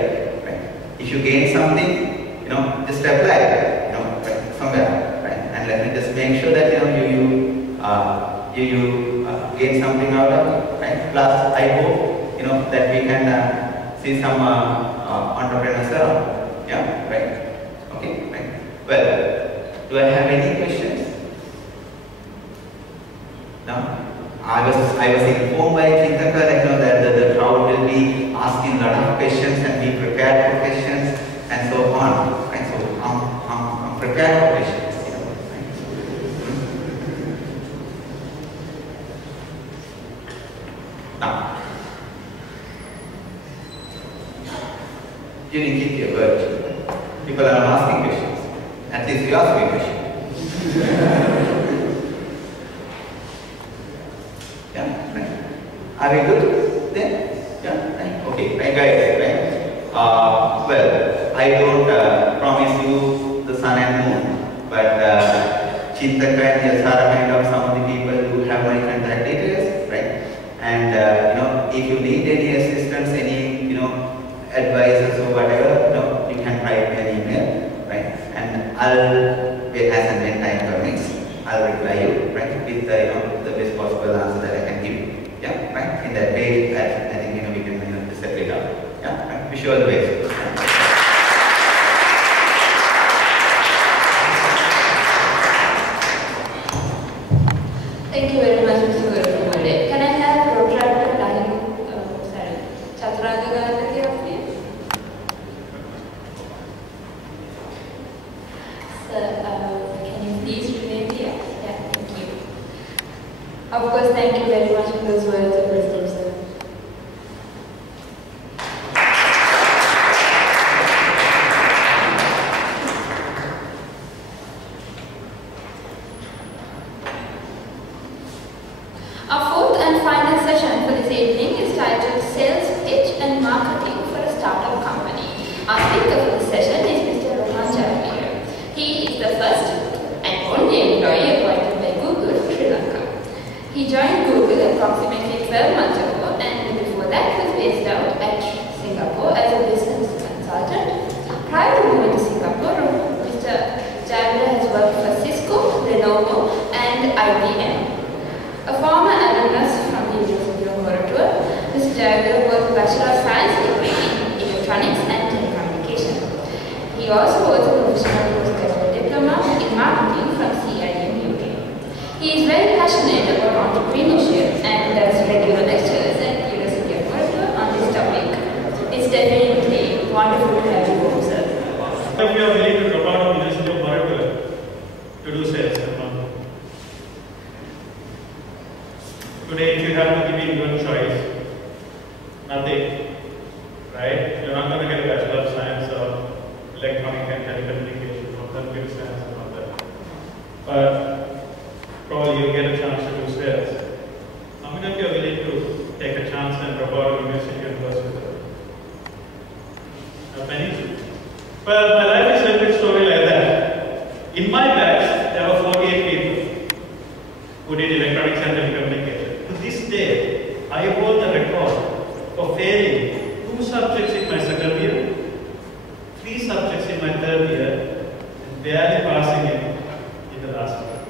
right? If you gain something, just apply, right, somewhere, right? And let me just make sure that you gain something out of it, right? Plus, I hope that we can see some entrepreneurs around. Yeah, right? Okay, right. Well, do I have any questions? No. I was informed by Chintaka that the crowd will be asking a lot of questions and be prepared for questions and so on. Right? So I'm prepared for questions. Now, you didn't keep your word. People are asking questions. At least you ask me a question. Yeah, right. Are we good then? Yeah, right. Okay, right, guys, right? Well, I don't promise you the sun and moon, but Chintaka and Yasara kind of some of the people who have my contact details, right? And if you need any assistance, any advice or whatever, you can write me an email, right? And I'll, as and when time permits, I'll reply you, right, with the best possible answer that I can give. Yeah, right. In that way, I think we can separate out. Yeah, right? Wish you all the best. Thank you very much, Mr. Gurupumale. Can I have Proprietor Chaturanga Ganapati up here? Sir, can you please remain here? Yeah, thank you. Of course, thank you very much for those words of wisdom, sir. Our fourth and final session for this evening is titled Sales Pitch and Marketing for a Startup Company. Our speaker for this session is Mr. Rohan Jaramir. He is the first and only employee appointed by Google Sri Lanka. He joined Google approximately 12 months ago, and before that was based out at Singapore as a business consultant. Prior to moving to Singapore, Mr. Jaramir has worked for Cisco, Lenovo and IBM. A former alumnus from the University of Moratuwa, Mr. Jayagar was a Bachelor of Science degree in Electronics and Telecommunication. He also holds a professional postgraduate diploma in marketing from CIM UK. He is very passionate about entrepreneurship and does regular lectures at the University of Moratuwa on this topic. It's definitely wonderful to have you home, sir. We are willing to drop out of the University of Moratuwa to do sales. Today, if you have to give me one choice, nothing, right? You're not going to get a Bachelor of Science or Electronic and Telecommunication or Computer Science and all that. But probably you'll get a chance to do sales. Well, my life is a little bit story like that. In my batch, there were 48 people who did electronics and telecommunication. To this day, I hold the record for failing 2 subjects in my second year, 3 subjects in my third year, and barely passing it in the last year.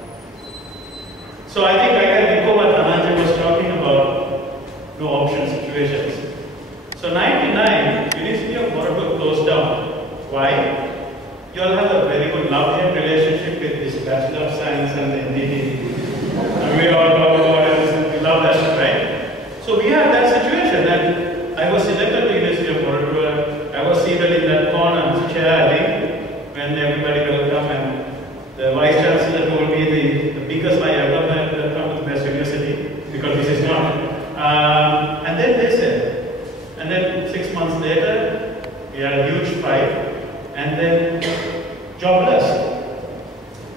So I think I can echo what Anand was talking about, no option situations. So 99, University of Morocco closed down. Why? You all have a very good love-hate relationship with this Bachelor of Science and the NDT. We all talk about it, we love that, right? So we had that situation that I was selected to University of Morocco. I was seated in that corner chair, I think, when everybody will come, and the Vice Chancellor told me the biggest I ever had come to the best university, because this is not. And then they said, and then 6 months later, we had a huge fight. And then jobless.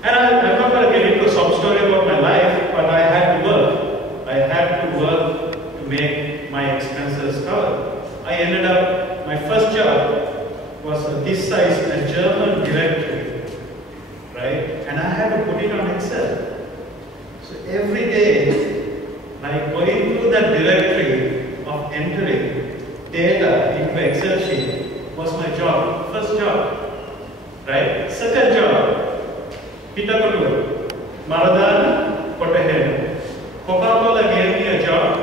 And I'm not going to get into a sob story about my life, but I had to work. I had to work to make my expenses cover. I ended up, my first job was this size, a German directory, right? And I had to put it on Excel. So every day, like going through that directory of entering data into Excel sheet was my job, first job, right? Second job, Pitakotu, Maradana, Kotahena. Coca-Cola gave me a job.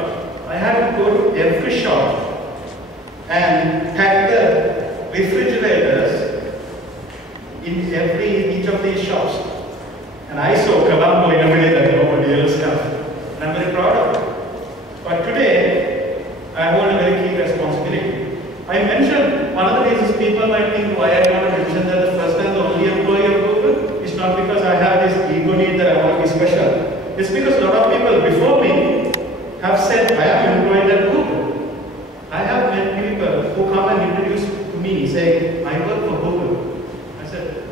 I had to go to every shop and pack the refrigerators in each of these shops. And I saw Colombo in a way that nobody else has. And I'm very proud of it. But today, I hold a very key responsibility. I mentioned one of the reasons people might think why I want to mention that the first and the only employee of Google is not because I have this ego need that I want to be special. It's because a lot of people before me have said I am employed at Google. I have met people who come and introduce to me saying, I work for Google. I said,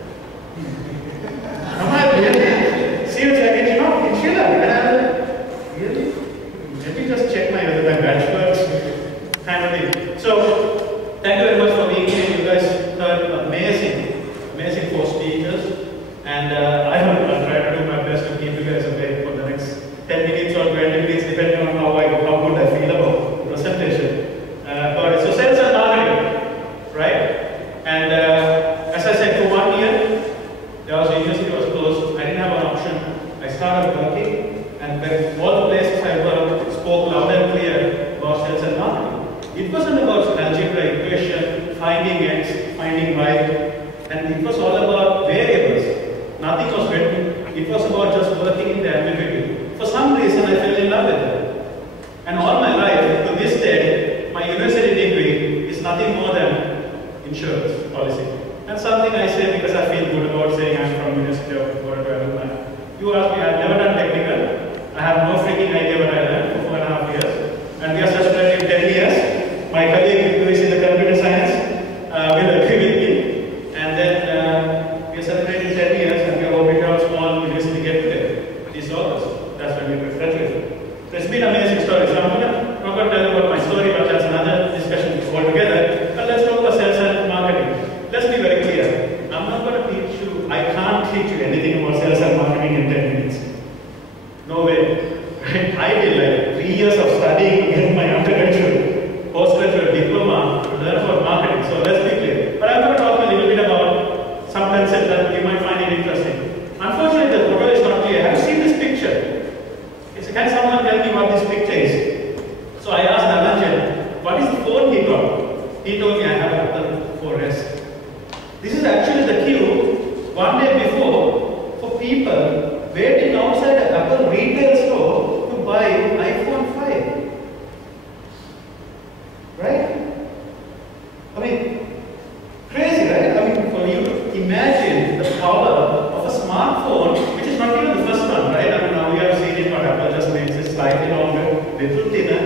am I really? Seriously, I get you know, in Chile. And I'm like, really? Let me just check my badge works kind of thing. So, thank you very much for being here. You guys are amazing course teachers. And I'll try to do my best to keep you guys awake for the next 10 minutes or 20 minutes, depending on how good I feel about the presentation. So sales and marketing, right? And as I said, for 1 year, the university was closed. I didn't have an option. I started working, and when all the places I worked spoke loud and clear about sales and marketing. It wasn't about algebra equation, finding x, finding y, and it was all about variables. Nothing was written. It was about just working in the ambiguity. For some reason, I fell in love with it. And all my life, to this day, my university degree is nothing more than insurance policy. That's something I say because I feel good about saying I'm from University of Morocco. You ask me, I've never done technical. I have no freaking idea what I learned for 4.5 years. And we are such in 10 years. My colleague who is in the computer science will agree with me. And then we are celebrating 10 years and we are hoping to have a small university get together this August. That's when we graduate. So it's been an amazing story. So I'm not going to tell you about my story, but that's another discussion altogether. But let's talk about sales and marketing. Let's be very clear. I'm not going to teach you, I can't teach you anything about sales and marketing in 10 minutes. No way. I did like 3 years of studying to get my undergraduate, postgraduate diploma to learn about marketing. So let's be clear. But I'm going to talk a little bit about some concepts that you might find it interesting. Unfortunately, the photo is not clear. Have you seen this picture? Can someone tell me what this picture is? So I asked Alanjan, what is the phone he got? He told me I have Apple 4S. This is actually the queue one day before for people waiting outside an Apple retail store to buy iPhone 5. Right? I mean, crazy, right? I mean, for you to imagine the power of a smartphone, which is not even the first one, right? I mean, now we have seen it, but Apple just makes it slightly longer, little thinner.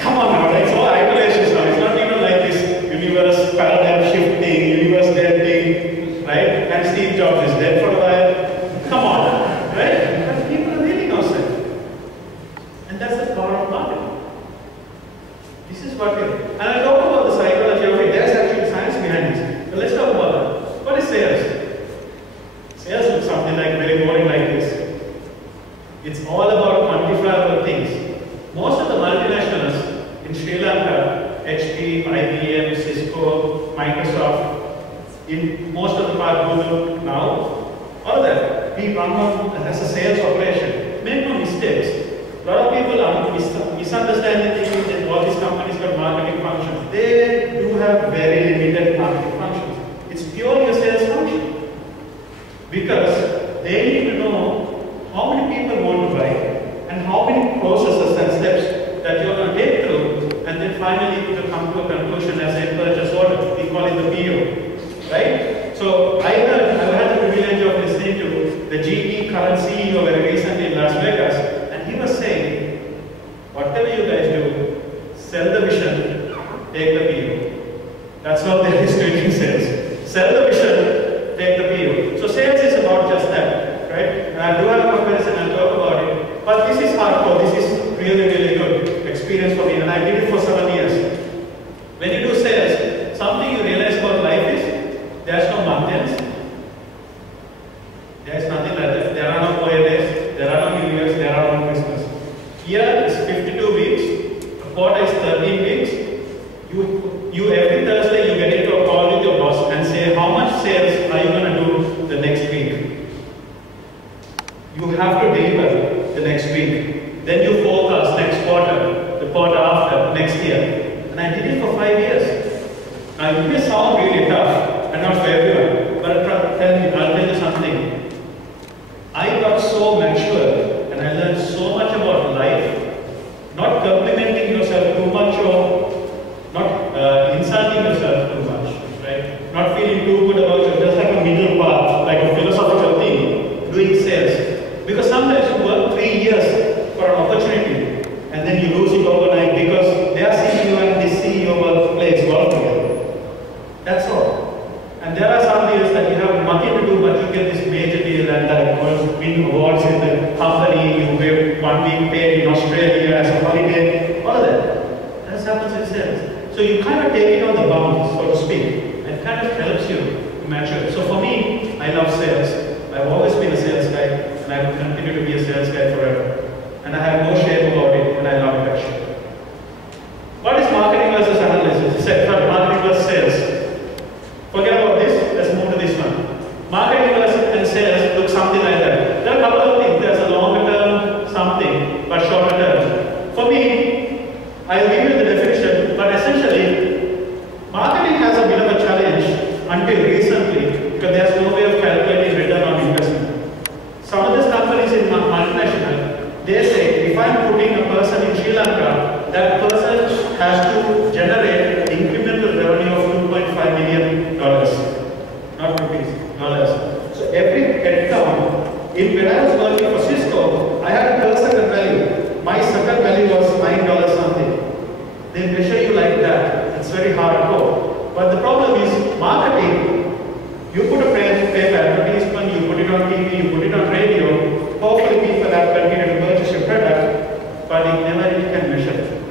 Come on now, it's all iterations now. It's not even like this universe paradigm shifting, universe dead thing, right? And Steve Jobs is dead for a while. Come on, right? But people are reading outside. And that's the power of marketing. This is what we and I talk about the psychology of it. There's actually science behind run on as a sales operation, make no mistakes. A lot of people are misunderstanding, thinking that all these companies got marketing functions. They do have very limited marketing functions. It's purely a sales function. Because they need to know how many people want to buy and how many processes and steps that you're going to take through, and then finally you will come to a conclusion as a purchase order. We call it the PO. Right? So I've had the privilege of listening to the GE current CEO very recently in Las Vegas, and he was saying, whatever you guys do, sell the vision, take the PO. That's how there is doing sales. Sell the vision, take the PO. So sales is about just that, right? And I'll do have a comparison, I'll talk about it. But this is hardcore, this is really, really good experience for me, and I did it for 7 years. When you do sales, something you realize about life is, there's no month ends. There's nothing like that. There are no holidays, there are no New Year's, there are no Christmas. Year is 52 weeks, a quarter is 13 weeks. You every Thursday you get into a call with your boss and say how much sales are you going to do the next week. You have to deliver the next week. Then you forecast next quarter, the quarter after, next year. And I did it for 5 years. Now it may sound really tough and not for everyone, but I'll tell you something. I got so mature and I learned so much about life, not complimenting yourself too much or not insulting yourself too much, right? Not feeling too good about yourself, just like a middle path, like a philosophical thing, doing sales. Because sometimes you work 3 years for an opportunity and then you lose it overnight because their CEO and this CEO plays golf together. That's all. And there are some deals that you have nothing to do, but you get this major deal and that win awards in the company, you get 1 week paid in Australia as a holiday, all of that. That happens in sales. So you kind of take it on the bounce, so to speak, and kind of helps you to mature. So for me, I love sales. I've always been a sales guy, and I will continue to be a sales guy forever. And I have no shame about it, and I love it actually. What is marketing versus analysis? Marketing versus sales. Forget about this, let's move to this one. Marketing versus sales look something like that. There are a couple of things. There's a longer term something, but shorter term. For me, I'll give you the definition, but essentially, marketing has a bit of a challenge until recently, because there's no way of calculating return on investment. Some of these companies in multinational, they say, if I'm putting a person in Sri Lanka, that person has to generate incremental revenue of $2.5 million. Not rupees, dollars. So every headcount, when I was working for Cisco, I had a per second value. My second value was $9 something. They measure you like that. It's very hardcore. But the problem is marketing. You put a paper advertisement, you put it on TV, you put it on radio. Hopefully people have continued to purchase your product, but it never really can measure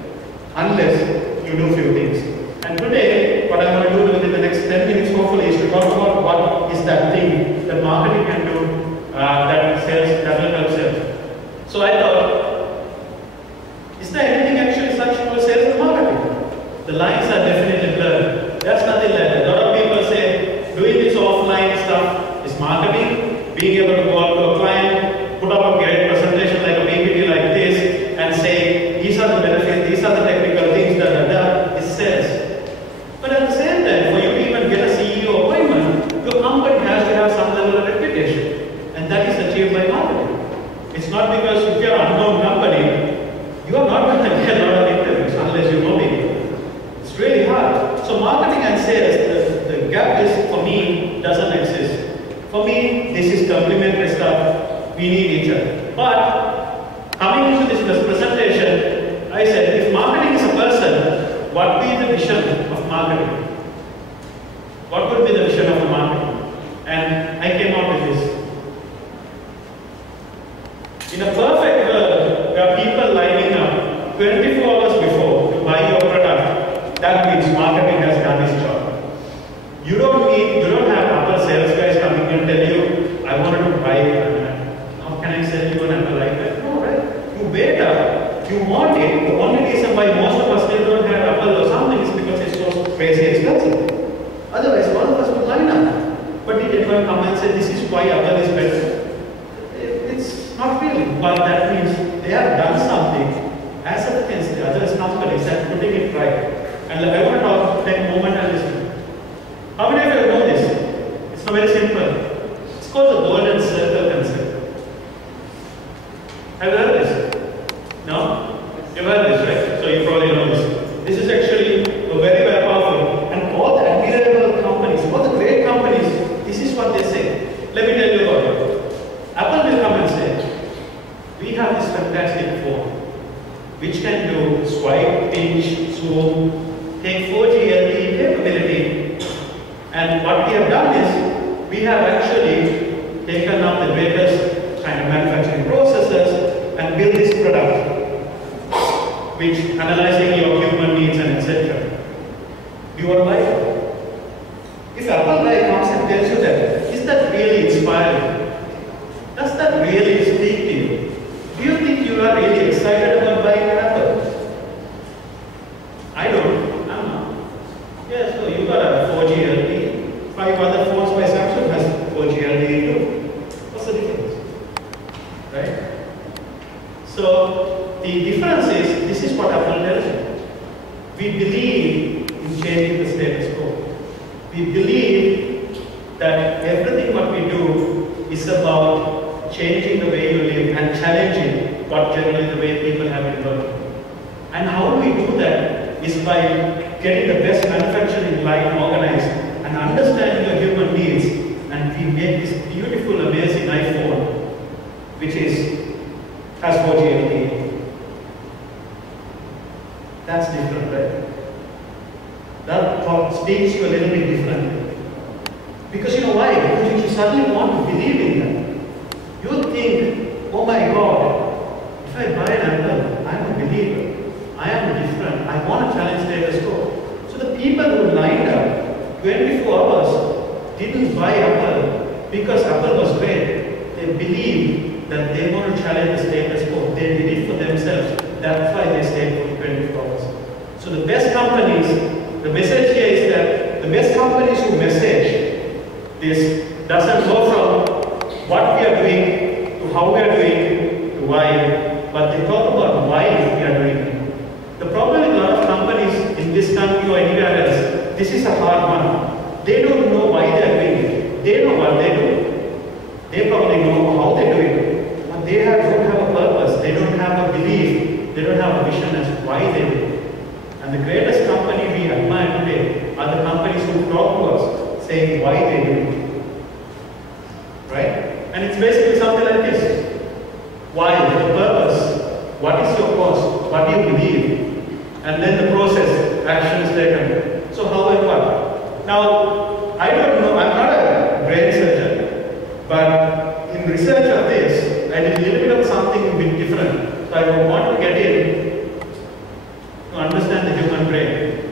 unless you do few things. And today, what I'm going to do within the next 10 minutes hopefully is to talk about what is that thing that marketing can do that will help sales. So I thought, is there anything actually such for sales and marketing? The lines are definitely blurred. There's nothing like that. A lot of people say doing this offline stuff is marketing, being able to go out to a client, put up a great presentation like a PPT like this and say these are the benefits, these are the technical things that is sales. But at the same time, for you to even get a CEO appointment, your company has to have some level of reputation. And that is achieved by marketing. It's not because if you're an unknown company, you are not going to get a lot of interviews unless you know people. It's really hard. So marketing and sales, the gap is, for me, doesn't exist. For me, this is complementary stuff. We need each other. But coming into this presentation, I said, if marketing is a person, what would be the vision of marketing? What would be the vision of the marketing? And I came up with this. In a perfect world, there are people lining up 24 hours before to buy your product. That means marketing has done its job. You don't have other sales guys coming and tell you, I wanted to buy it. How can I sell you an Apple iPad? No, right? You wait up. You want it. The only reason why most of us still don't have Apple or something is because it's so crazy expensive. Otherwise, all of us would line up. But he did not come and say, this is why Apple is better. not really, but that means they have done something as against the other companies and putting it right. And I want to talk, take a moment and listen. How many of you know this? It's very simple. It's called the golden circle concept. Have you heard this? No? You've heard this, right? So you probably know this. This is actually a very, very powerful. And all the admirable companies, all the great companies, this is what they say. Let me tell you about it. Apple will come and say, we have this fantastic phone, which can do swipe, pinch, zoom, take 4G LTE capability. And what we have done is, we have actually taken up the greatest kind of manufacturing processes and built this product, which analyzing your human needs and etc. Do you want to buy it? If Apple guy comes and tells you that, is that really inspiring? Does that really speak to you? Do you think you are really excited about buying an Apple? I don't. I'm not. Yeah, so you got a 4G LTE. 5 other phones by Samsung has 4G LTE too. What's the difference? Right? So the difference is, this is what Apple tells you. We believe in changing the status quo. We believe that everything what we do is about changing the way you live and challenging what generally the way people have been working. And how do we do that is by getting the best manufacturing line organized and understanding your human needs, and we make this beautiful, amazing iPhone, which has 4G LTE. That's different, right? That thought speaks to you a little bit differently. Because you know why? Because you suddenly want to believe in that. You think, oh my God, if I buy an Apple, I'm a believer. I am different. I want to challenge status quo. So the people who lined up 24 hours didn't buy Apple because Apple was great. They believed that they want to challenge the status quo. They did it for themselves. That's why they stayed for 24 hours. So the best companies, the message here is that the best companies who message this doesn't go from what we are doing to how we are doing to why, but they talk about why we are doing it. The problem with a lot of companies in this country or anywhere else, this is a hard one. They don't know why they are doing it. They know what they do. They probably know how they do it. But they don't have a purpose. They don't have a belief. They don't have a vision as to why they do it. And the greatest company we admire today are the companies who talk to us saying why they do it. Right? And it's basically something like this. Why? The purpose. What is your cause? What do you believe? And then the process, actions taken. So how and what? Now, I don't know, I'm not a brain surgeon, but in research of this, I did a little bit of something a bit different. So I want to get in to understand the human brain.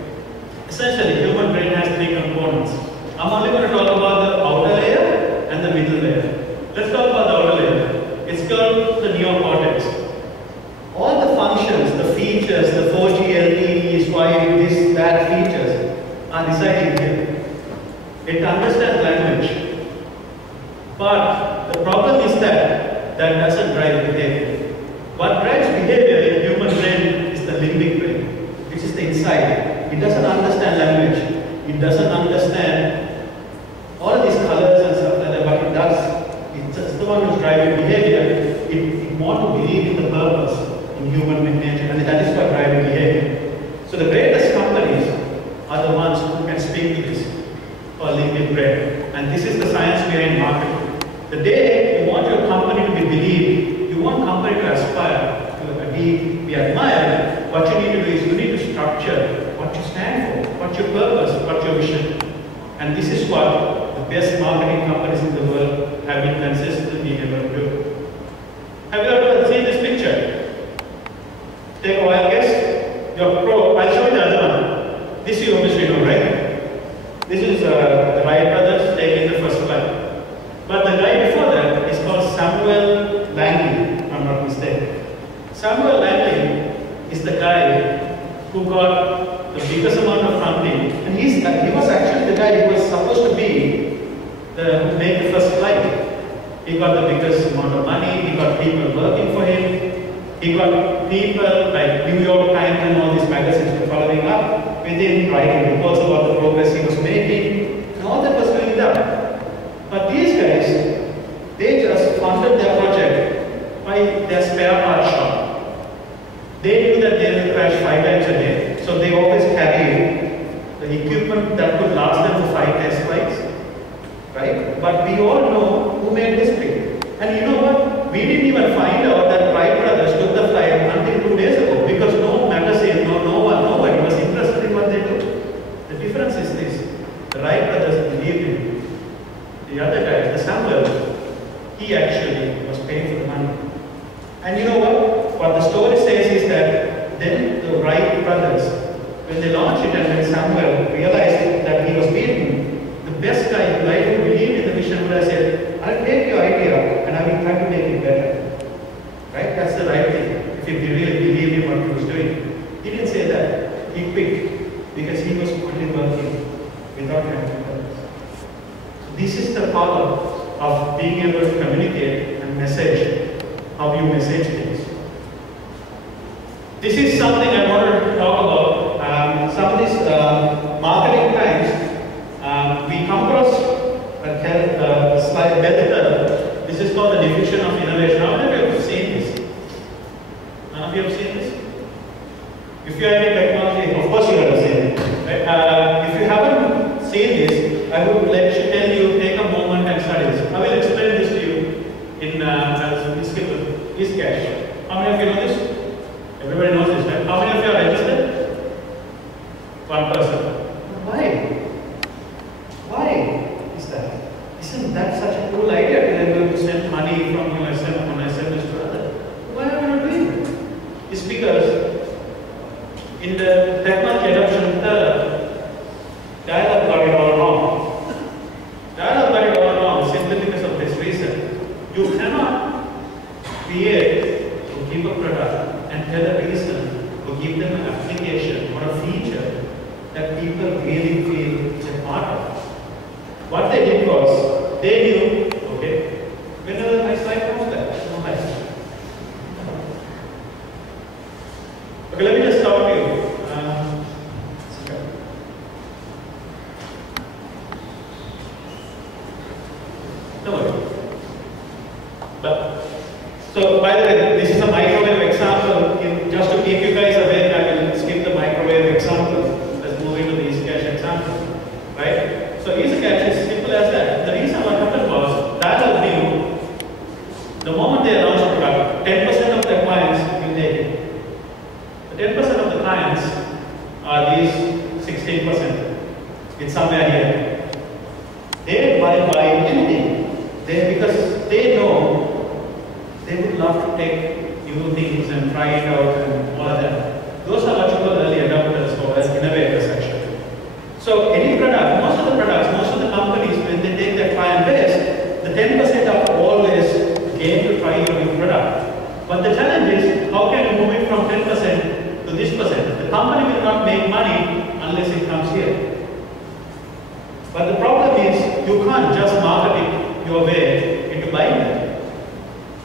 Essentially, the human brain has 3 components. I'm only going to talk about the outer layer and the middle layer. Let's talk about the outer layer. It's called the neocortex. All the functions, the features, the 4G, LTE, swipe, this, that features are residing here. It understands language. But the problem is that doesn't drive behavior. What drives behavior in human brain is the limbic brain, which is the inside. It doesn't understand language. It doesn't understand all these colors and stuff like that, but it does. It's the one who's driving behavior. It wants to believe in the purpose in human nature, and that is what driving behavior. So the greatest companies are the ones who can speak to this, called limbic brain. And this is the science behind marketing. The day you want your company to be believed, you want company to aspire, to be admired, what you need to do is you need to structure what you stand for, what's your purpose, what's your vision. And this is what the best marketing companies in the world have been consistently being able to do. Have you ever seen this picture? Take a wild guess. Your pro. I'll show you the other one. This you obviously know, right? This is the Wright brothers taking the first flight. But the guy before that is called Samuel Langley, if I'm not mistaken. Samuel Langley is the guy who got the biggest amount of funding, and he was actually the guy who was supposed to be who made the first flight. He got the biggest amount of money, he got people working for him, he got people like New York Times and all these magazines were following up with him, writing reports about the progress he was making, and all that was going down. But these guys, they just funded their project by their spare parts shop. They knew that they will crash 5 times a day, so they always carried the equipment that could last them for 5 test flights. Right? But we all know who made history. And you know what? We didn't even find out that Wright brothers took the flight until 2 days ago because no magazine, nobody was interested in what they do. The difference is this. The Wright brothers believed in it. The other guy, the Samuel, he actually was paying for the money. And you know what? What the story says is that then the Wright brothers, when they launched it and when Samuel realized that he was beaten, the best guy who believed in the mission would have said, I'll take your idea and I will try to make it better. Right? That's the right thing. If you really believe in what he was doing. He didn't say that. He quit because he was only working without having purpose. So this is the power of being able to communicate and message, how you message things. This is something I wanted to talk about. Some of these marketing times, we come across a slide better. This is called the diffusion of innovation. How many of you have seen this? None of you have seen this? If you are in technology, of course you have seen it. Right? If you haven't seen this, I would like to tell you, take a moment and study this. I will explain this to you in Eastcash. How many of you know this? Everybody knows this, right? How many of you are interested? One person. Why? Why is that? Isn't that such a cool idea to be able to send money from one SMS to another? Why are we not doing it? It's because in the technology adoption dialogue got it all wrong. Dialogue got it all wrong simply because of this reason. You cannot create or give a product and tell a reason or give them an application or a feature that people really feel a part of. What they did was, they knew, okay, whenever my slide comes back, no light. Okay, let me just stop you. No worry. But, so by the way, this is a microwave example. Just to keep you guys awake, I will skip the microwave example. Let's move into the Eastcash example. Right? So Eastcash is simple as that. The reason what happened was, Dialog knew the moment they launched a product, 10% of their clients will take it. The 10% of the clients are these 16%. It's somewhere here. They buy anything. Because they know they would love to take new things and try it out and all of that. Those are what you call early adopters or as innovators actually. So any product, most of the products, most of the companies, when they take their client base, the 10% are always game to try your new product. But the challenge is, how can you move it from 10% to this percent? The company will not make money unless it comes here. But the problem is, you can't just market it your way into buying it.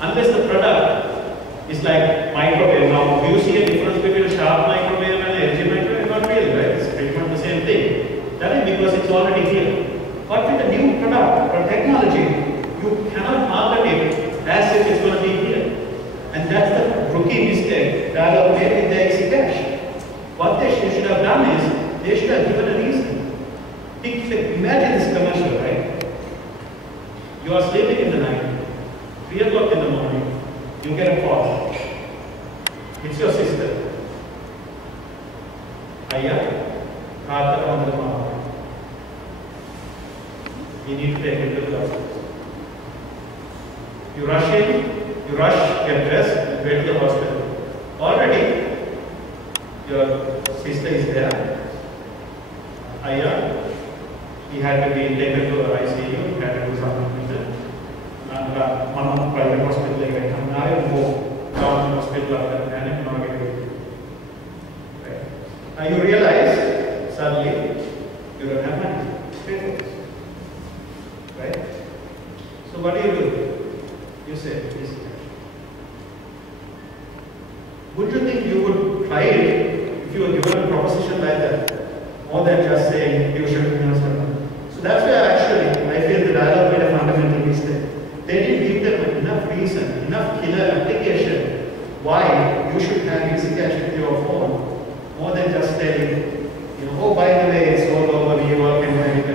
Unless the product is like microwave. Now, do you see a difference between a Sharp microwave and an LG microwave? Not really, right? It's pretty much the same thing. That is because it's already here. But with a new product or technology, you cannot market it as if it's going to be here. And that's the rookie mistake Dialog made with the Eastcash. What they should have done is, they should have given a reason. Imagine this commercial, right? You are sleeping in the night, 3 o'clock in the morning, you get a call. It's your sister. Aya, Rata on the mom. You need to take it to the doctor. You rush in, get dressed, and go to the hospital. Already, your sister is there. Aya, he had to be taken to the ICU, he had to do something. One private hospital like I come now, government hospital and right. Now you realize suddenly you don't have money to pay for this. Right? So what do? You say, yes. Would you think you would try it if you were given a proposition like that? More than just saying you should, So that's where actually I feel the dialogue made a fundamental mistake. They didn't give them enough reason, enough killer application why you should have EasyCash with your phone, more than just telling, oh, by the way, it's all over, you all can have it.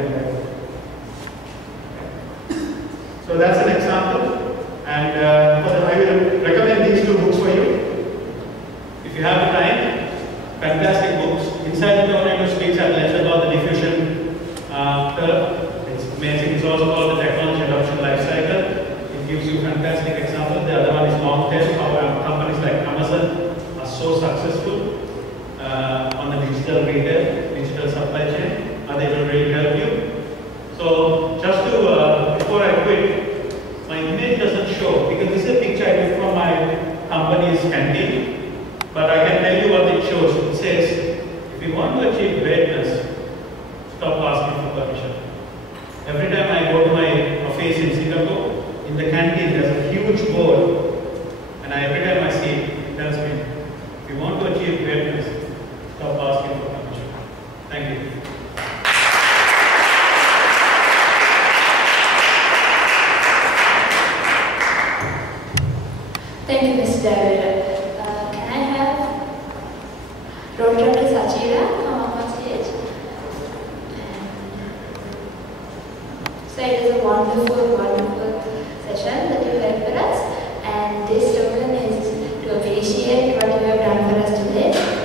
So that's an example, and I will recommend these two books for you. If you have the time, fantastic books. Inside the Tornado speaks at length about the diffusion curve. It's amazing. It's also called the technology adoption life cycle. It gives you fantastic examples. The other one is long tail, how companies like Amazon are so successful on the digital retail, digital supply chain. Are they will really help you? So just to, before I quit, my image doesn't show because this is a picture I took from my company's canteen. But I can tell you what it shows. It says, if you want to achieve greatness, stop asking for permission. Every time I go to my office in Singapore, in the canteen there's a huge board, and every time I see it, it tells me, if you want to achieve greatness, stop asking for permission. Thank you. Thank you, Mr. David. Can I have Road Director Sachira come up on stage? So it is a wonderful, wonderful session that you had with us, and this token is to appreciate what you have done for us today.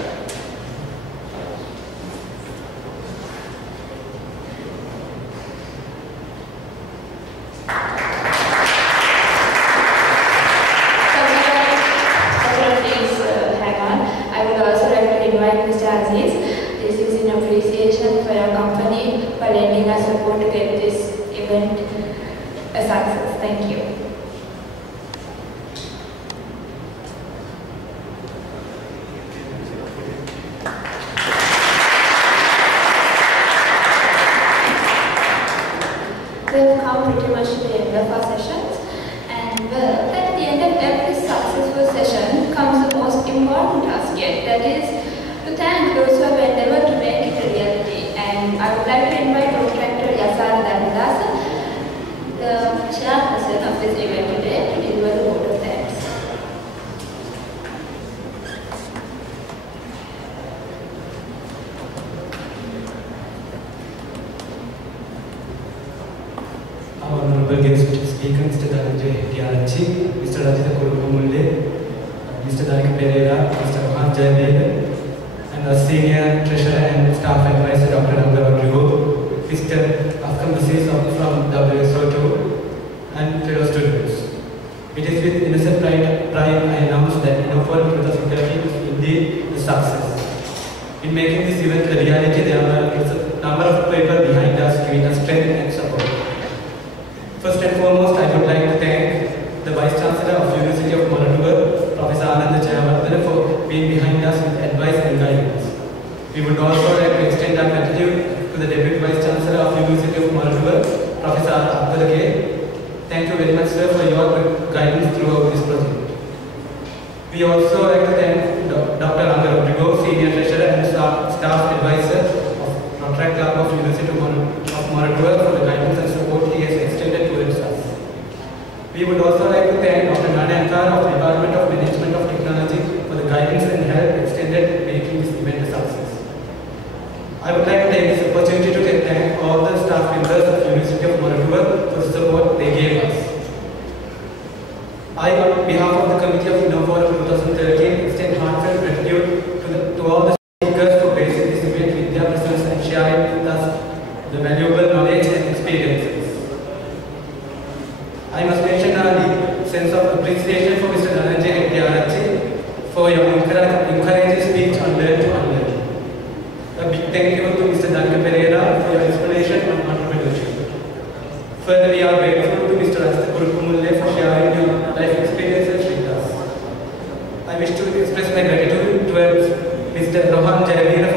Thank you. We have come pretty much to the end of our sessions, and well, at the end of every successful session comes the most important task yet, that is to thank those who have endeavored to make it a reality. And I would like to invite Road Director Yasar Danilasa, the chairperson of this event today, to deliver the vote of thanks. Our honorable guest speaker, Mr. Dhananjay Hettiarachchi, Mr. Rajitha Kurupumulle, Mr. Danika Pereira, Mr. Rohan Jayaveda, and our senior treasurer and staff advisor, Dr. Anga Rodrigo, Mr. Afkam Basis from WSO2, and fellow students. It is with innocent pride I announce that InnoForum 2013 is indeed a success. In making this event a reality, there are a number of people behind us giving us strength and support. First and foremost, I would like to thank the Vice Chancellor of University of Moratuvar, Professor Ananda Jayawardena, for being behind us with advice and guidance. We would also like to extend our gratitude to the Deputy Vice Chancellor of University of Moratuvar, Professor Abdul K. Thank you very much, sir, for your guidance throughout this project. We also like to thank Dr. Anga Rodrigo, Senior Treasurer and Staff Advisor of Rotary Club of University of Moratuvar, for the guidance and support he has extended towards us. We would also like to thank Dr. Nana Ankar of the Department of Management of Technology for the guidance and help extended making this event a success. I would like to take this opportunity to thank all the staff members of University of Moratuvar for the support they gave us. I, on behalf of the Committee of InnoForum 2013, extend heartfelt gratitude to all the speakers for gracing this event with their presence and sharing with us the valuable knowledge and experiences. I must mention a sense of appreciation for Mr. Dhananjay Hettiarachchi for your encouraging speech on Learn to Unlearn. A big thank you to Mr. Danika Pereira for your explanation on entrepreneurship. Further, we are grateful to Mr. Rajitha Kurupumulle for sharing your life experiences with us. I wish to express my gratitude towards Mr. Rohan Jayaveda